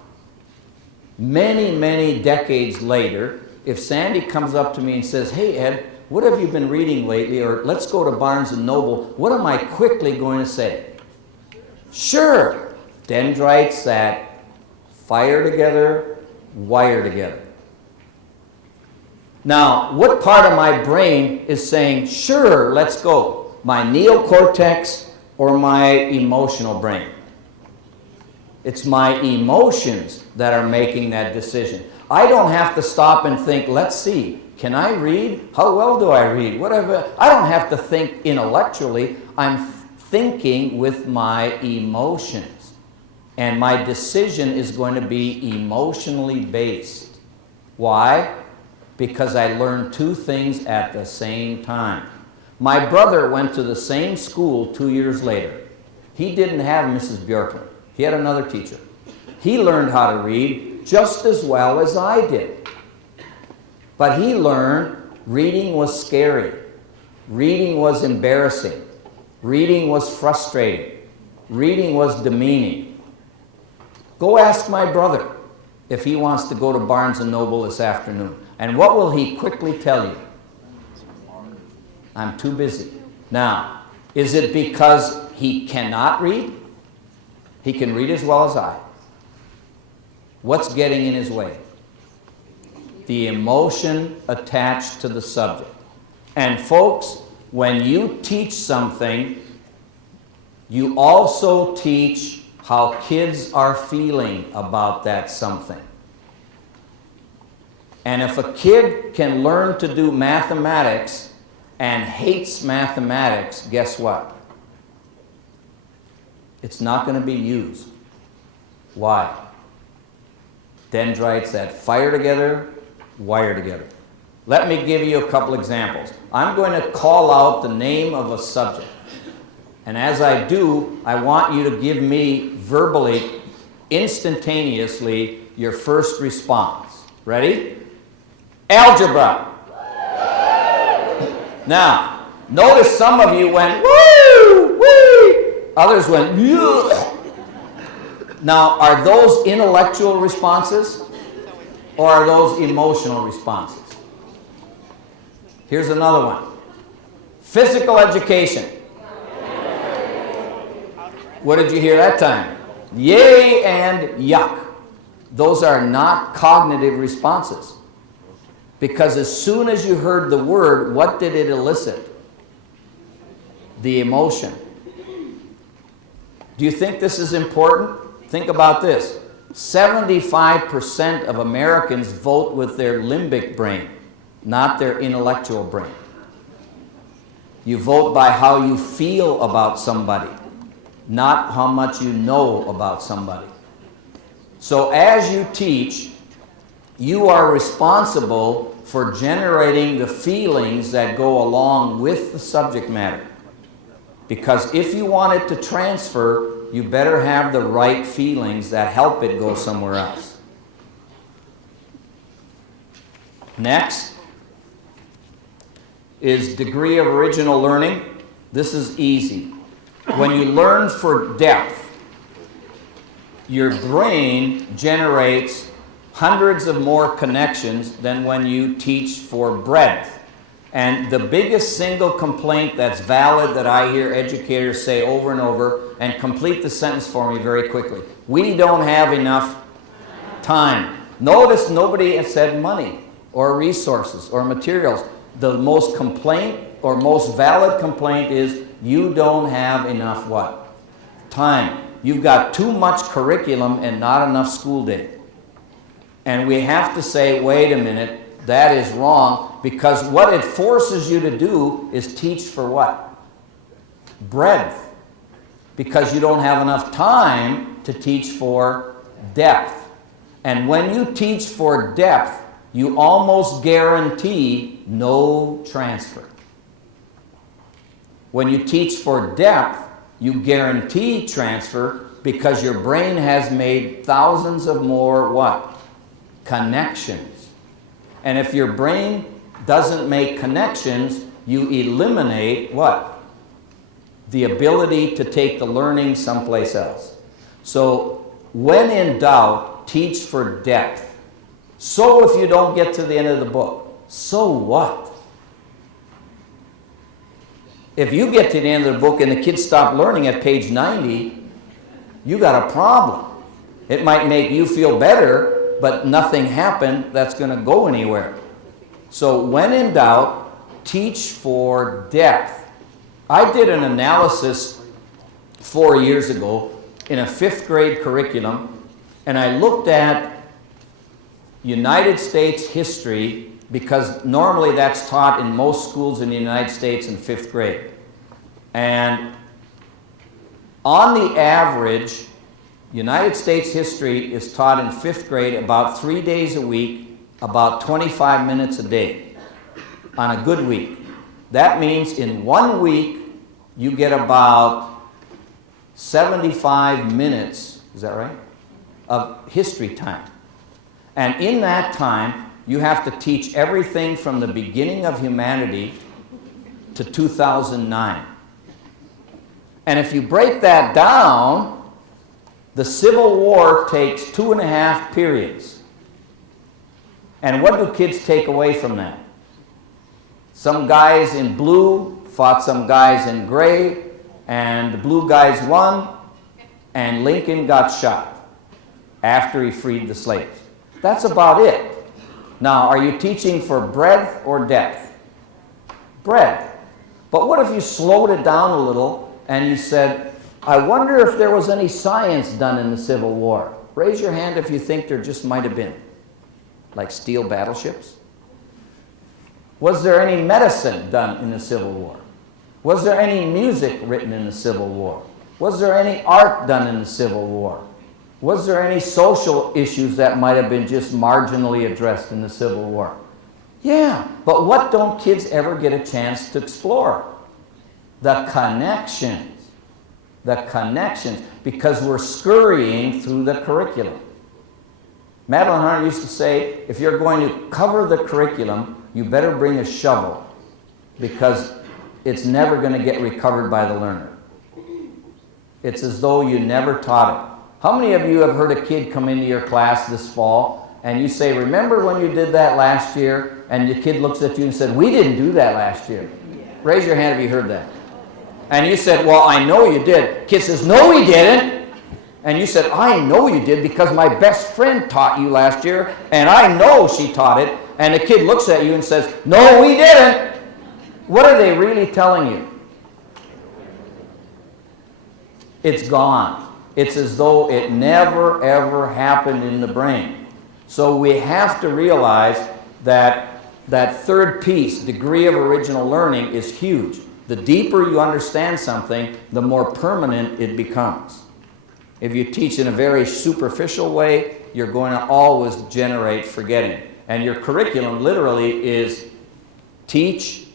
many, many decades later, if Sandy comes up to me and says, hey, Ed, what have you been reading lately? Or let's go to Barnes & Noble. What am I quickly going to say? Sure, dendrites that fire together, wire together. Now, what part of my brain is saying, sure, let's go? My neocortex or my emotional brain? It's my emotions that are making that decision. I don't have to stop and think, let's see, can I read? How well do I read? Whatever. I don't have to think intellectually. I'm thinking with my emotions. And my decision is going to be emotionally based. Why? Because I learned two things at the same time. My brother went to the same school 2 years later. He didn't have Mrs. Bjorklund. He had another teacher. He learned how to read just as well as I did. But he learned reading was scary. Reading was embarrassing. Reading was frustrating. Reading was demeaning. Go ask my brother if he wants to go to Barnes & Noble this afternoon. And what will he quickly tell you? I'm too busy. Now, is it because he cannot read? He can read as well as I. What's getting in his way? The emotion attached to the subject. And folks, when you teach something, you also teach how kids are feeling about that something. And if a kid can learn to do mathematics and hates mathematics, guess what? It's not going to be used. Why? Dendrites that fire together, wire together. Let me give you a couple examples. I'm going to call out the name of a subject. And as I do, I want you to give me verbally, instantaneously, your first response. Ready? Algebra. Now, notice some of you went, woo, woo. Others went, ugh. Now, are those intellectual responses or are those emotional responses? Here's another one. Physical education. What did you hear that time? Yay and yuck. Those are not cognitive responses. Because as soon as you heard the word, what did it elicit? The emotion. Do you think this is important? Think about this. 75% of Americans vote with their limbic brain, not their intellectual brain. You vote by how you feel about somebody, not how much you know about somebody. So as you teach, you are responsible for generating the feelings that go along with the subject matter. Because if you want it to transfer, you better have the right feelings that help it go somewhere else. Next is degree of original learning. This is easy. When you learn for depth, your brain generates hundreds of more connections than when you teach for breadth. And the biggest single complaint that's valid that I hear educators say over and over, and complete the sentence for me very quickly. We don't have enough time. Notice nobody has said money or resources or materials. The most complaint or most valid complaint is you don't have enough what? Time. You've got too much curriculum and not enough school day. And we have to say, wait a minute, that is wrong, because what it forces you to do is teach for what? Breadth. Because you don't have enough time to teach for depth. And when you teach for depth, you almost guarantee no transfer. When you teach for depth, you guarantee transfer because your brain has made thousands of more what? Connections. And if your brain doesn't make connections, you eliminate what? the ability to take the learning someplace else. So when in doubt, teach for depth. So if you don't get to the end of the book, so what? If you get to the end of the book and the kids stop learning at page 90, you got a problem. It might make you feel better, but nothing happened that's going to go anywhere. So when in doubt, teach for depth. I did an analysis 4 years ago in a 5th grade curriculum, and I looked at United States history, because normally that's taught in most schools in the United States in 5th grade. And on the average, United States history is taught in 5th grade about 3 days a week, about 25 minutes a day on a good week. That means in 1 week, you get about 75 minutes, is that right, of history time. And in that time, you have to teach everything from the beginning of humanity to 2009. And if you break that down, the Civil War takes 2.5 periods. And what do kids take away from that? Some guys in blue fought some guys in gray, and the blue guys won, and Lincoln got shot after he freed the slaves. That's about it. Now, are you teaching for breadth or depth? Breadth. But what if you slowed it down a little and you said, I wonder if there was any science done in the Civil War? Raise your hand if you think there just might have been. Like steel battleships? Was there any medicine done in the Civil War? Was there any music written in the Civil War? Was there any art done in the Civil War? Was there any social issues that might have been just marginally addressed in the Civil War? Yeah, but what don't kids ever get a chance to explore? The connections. The connections, because we're scurrying through the curriculum. Madeline Hunter used to say, if you're going to cover the curriculum, you better bring a shovel, because it's never going to get recovered by the learner. It's as though you never taught it. How many of you have heard a kid come into your class this fall and you say, remember when you did that last year? And the kid looks at you and said, we didn't do that last year. Raise your hand if you heard that. And you said, well, I know you did. Kid says, no, we didn't. And you said, I know you did because my best friend taught you last year, and I know she taught it. And the kid looks at you and says, no, we didn't. What are they really telling you? It's gone. It's as though it never, ever happened in the brain. So we have to realize that that third piece, degree of original learning, is huge. The deeper you understand something, the more permanent it becomes. If you teach in a very superficial way, you're going to always generate forgetting. And your curriculum literally is teach,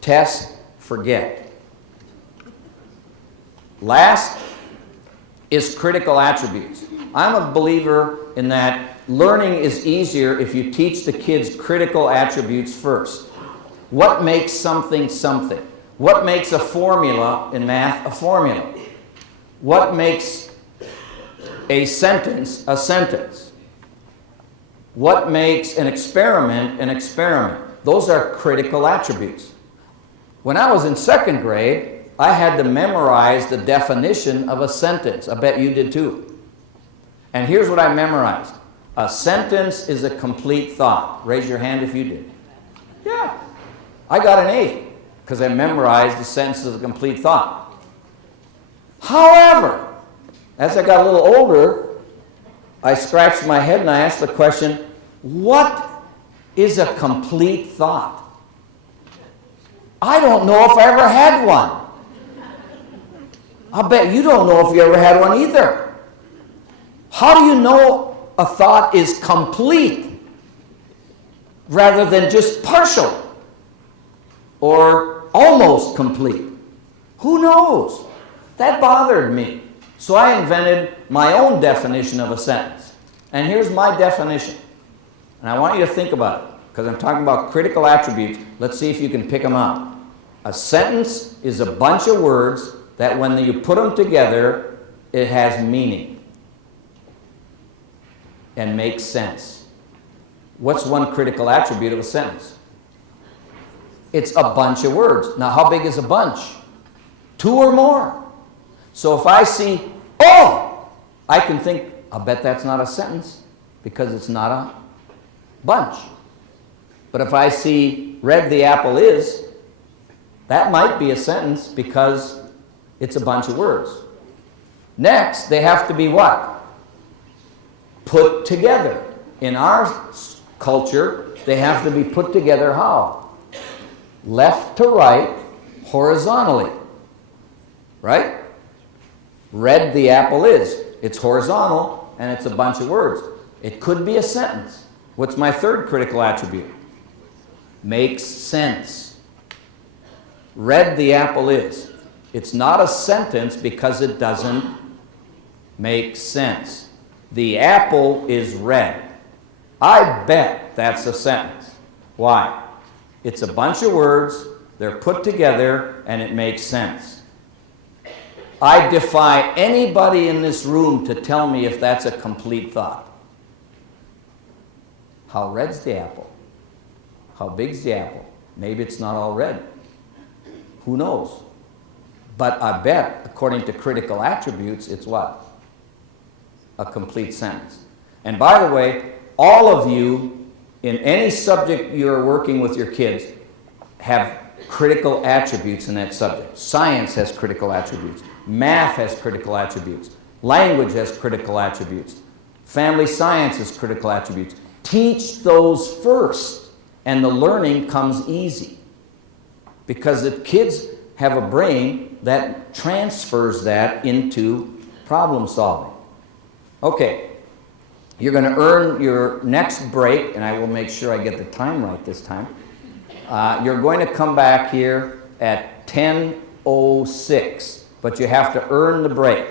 test, forget. Last is critical attributes. I'm a believer in that learning is easier if you teach the kids critical attributes first. What makes something something? What makes a formula in math a formula? What makes a sentence a sentence? What makes an experiment an experiment? Those are critical attributes. When I was in 2nd grade, I had to memorize the definition of a sentence. I bet you did too. And here's what I memorized. A sentence is a complete thought. Raise your hand if you did. Yeah. I got an A because I memorized the sentence is a complete thought. However, as I got a little older, I scratched my head and I asked the question, what is a complete thought? I don't know if I ever had one. I'll bet you don't know if you ever had one either. How do you know a thought is complete rather than just partial or almost complete? Who knows? That bothered me. So I invented my own definition of a sentence. And here's my definition. And I want you to think about it, because I'm talking about critical attributes. Let's see if you can pick them out. A sentence is a bunch of words that when you put them together, it has meaning and makes sense. What's one critical attribute of a sentence? It's a bunch of words. Now, how big is a bunch? 2 or more. So if I see, oh, I can think, I'll bet that's not a sentence because it's not a bunch. But if I see, red the apple is, that might be a sentence because it's a bunch of words. Next, they have to be what? Put together. In our culture, they have to be put together how? Left to right, horizontally. Right? Red the apple is. It's horizontal and it's a bunch of words. It could be a sentence. What's my third critical attribute? Makes sense. Red the apple is. It's not a sentence because it doesn't make sense. The apple is red. I bet that's a sentence. Why? It's a bunch of words, they're put together, and it makes sense. I defy anybody in this room to tell me if that's a complete thought. How red's the apple? How big's the apple? Maybe it's not all red. Who knows? But I bet, according to critical attributes, it's what? A complete sentence. And by the way, all of you, in any subject you're working with your kids, have critical attributes in that subject. Science has critical attributes. Math has critical attributes. Language has critical attributes. Family science has critical attributes. Teach those first, and the learning comes easy. Because the kids have a brain that transfers that into problem solving. Okay, you're going to earn your next break, and I will make sure I get the time right this time. You're going to come back here at 10:06, but you have to earn the break.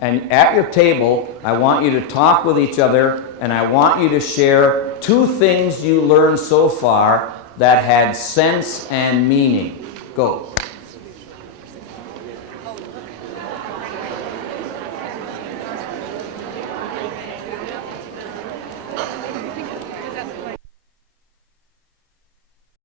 And at your table, I want you to talk with each other, and I want you to share 2 things you learned so far that had sense and meaning. Go.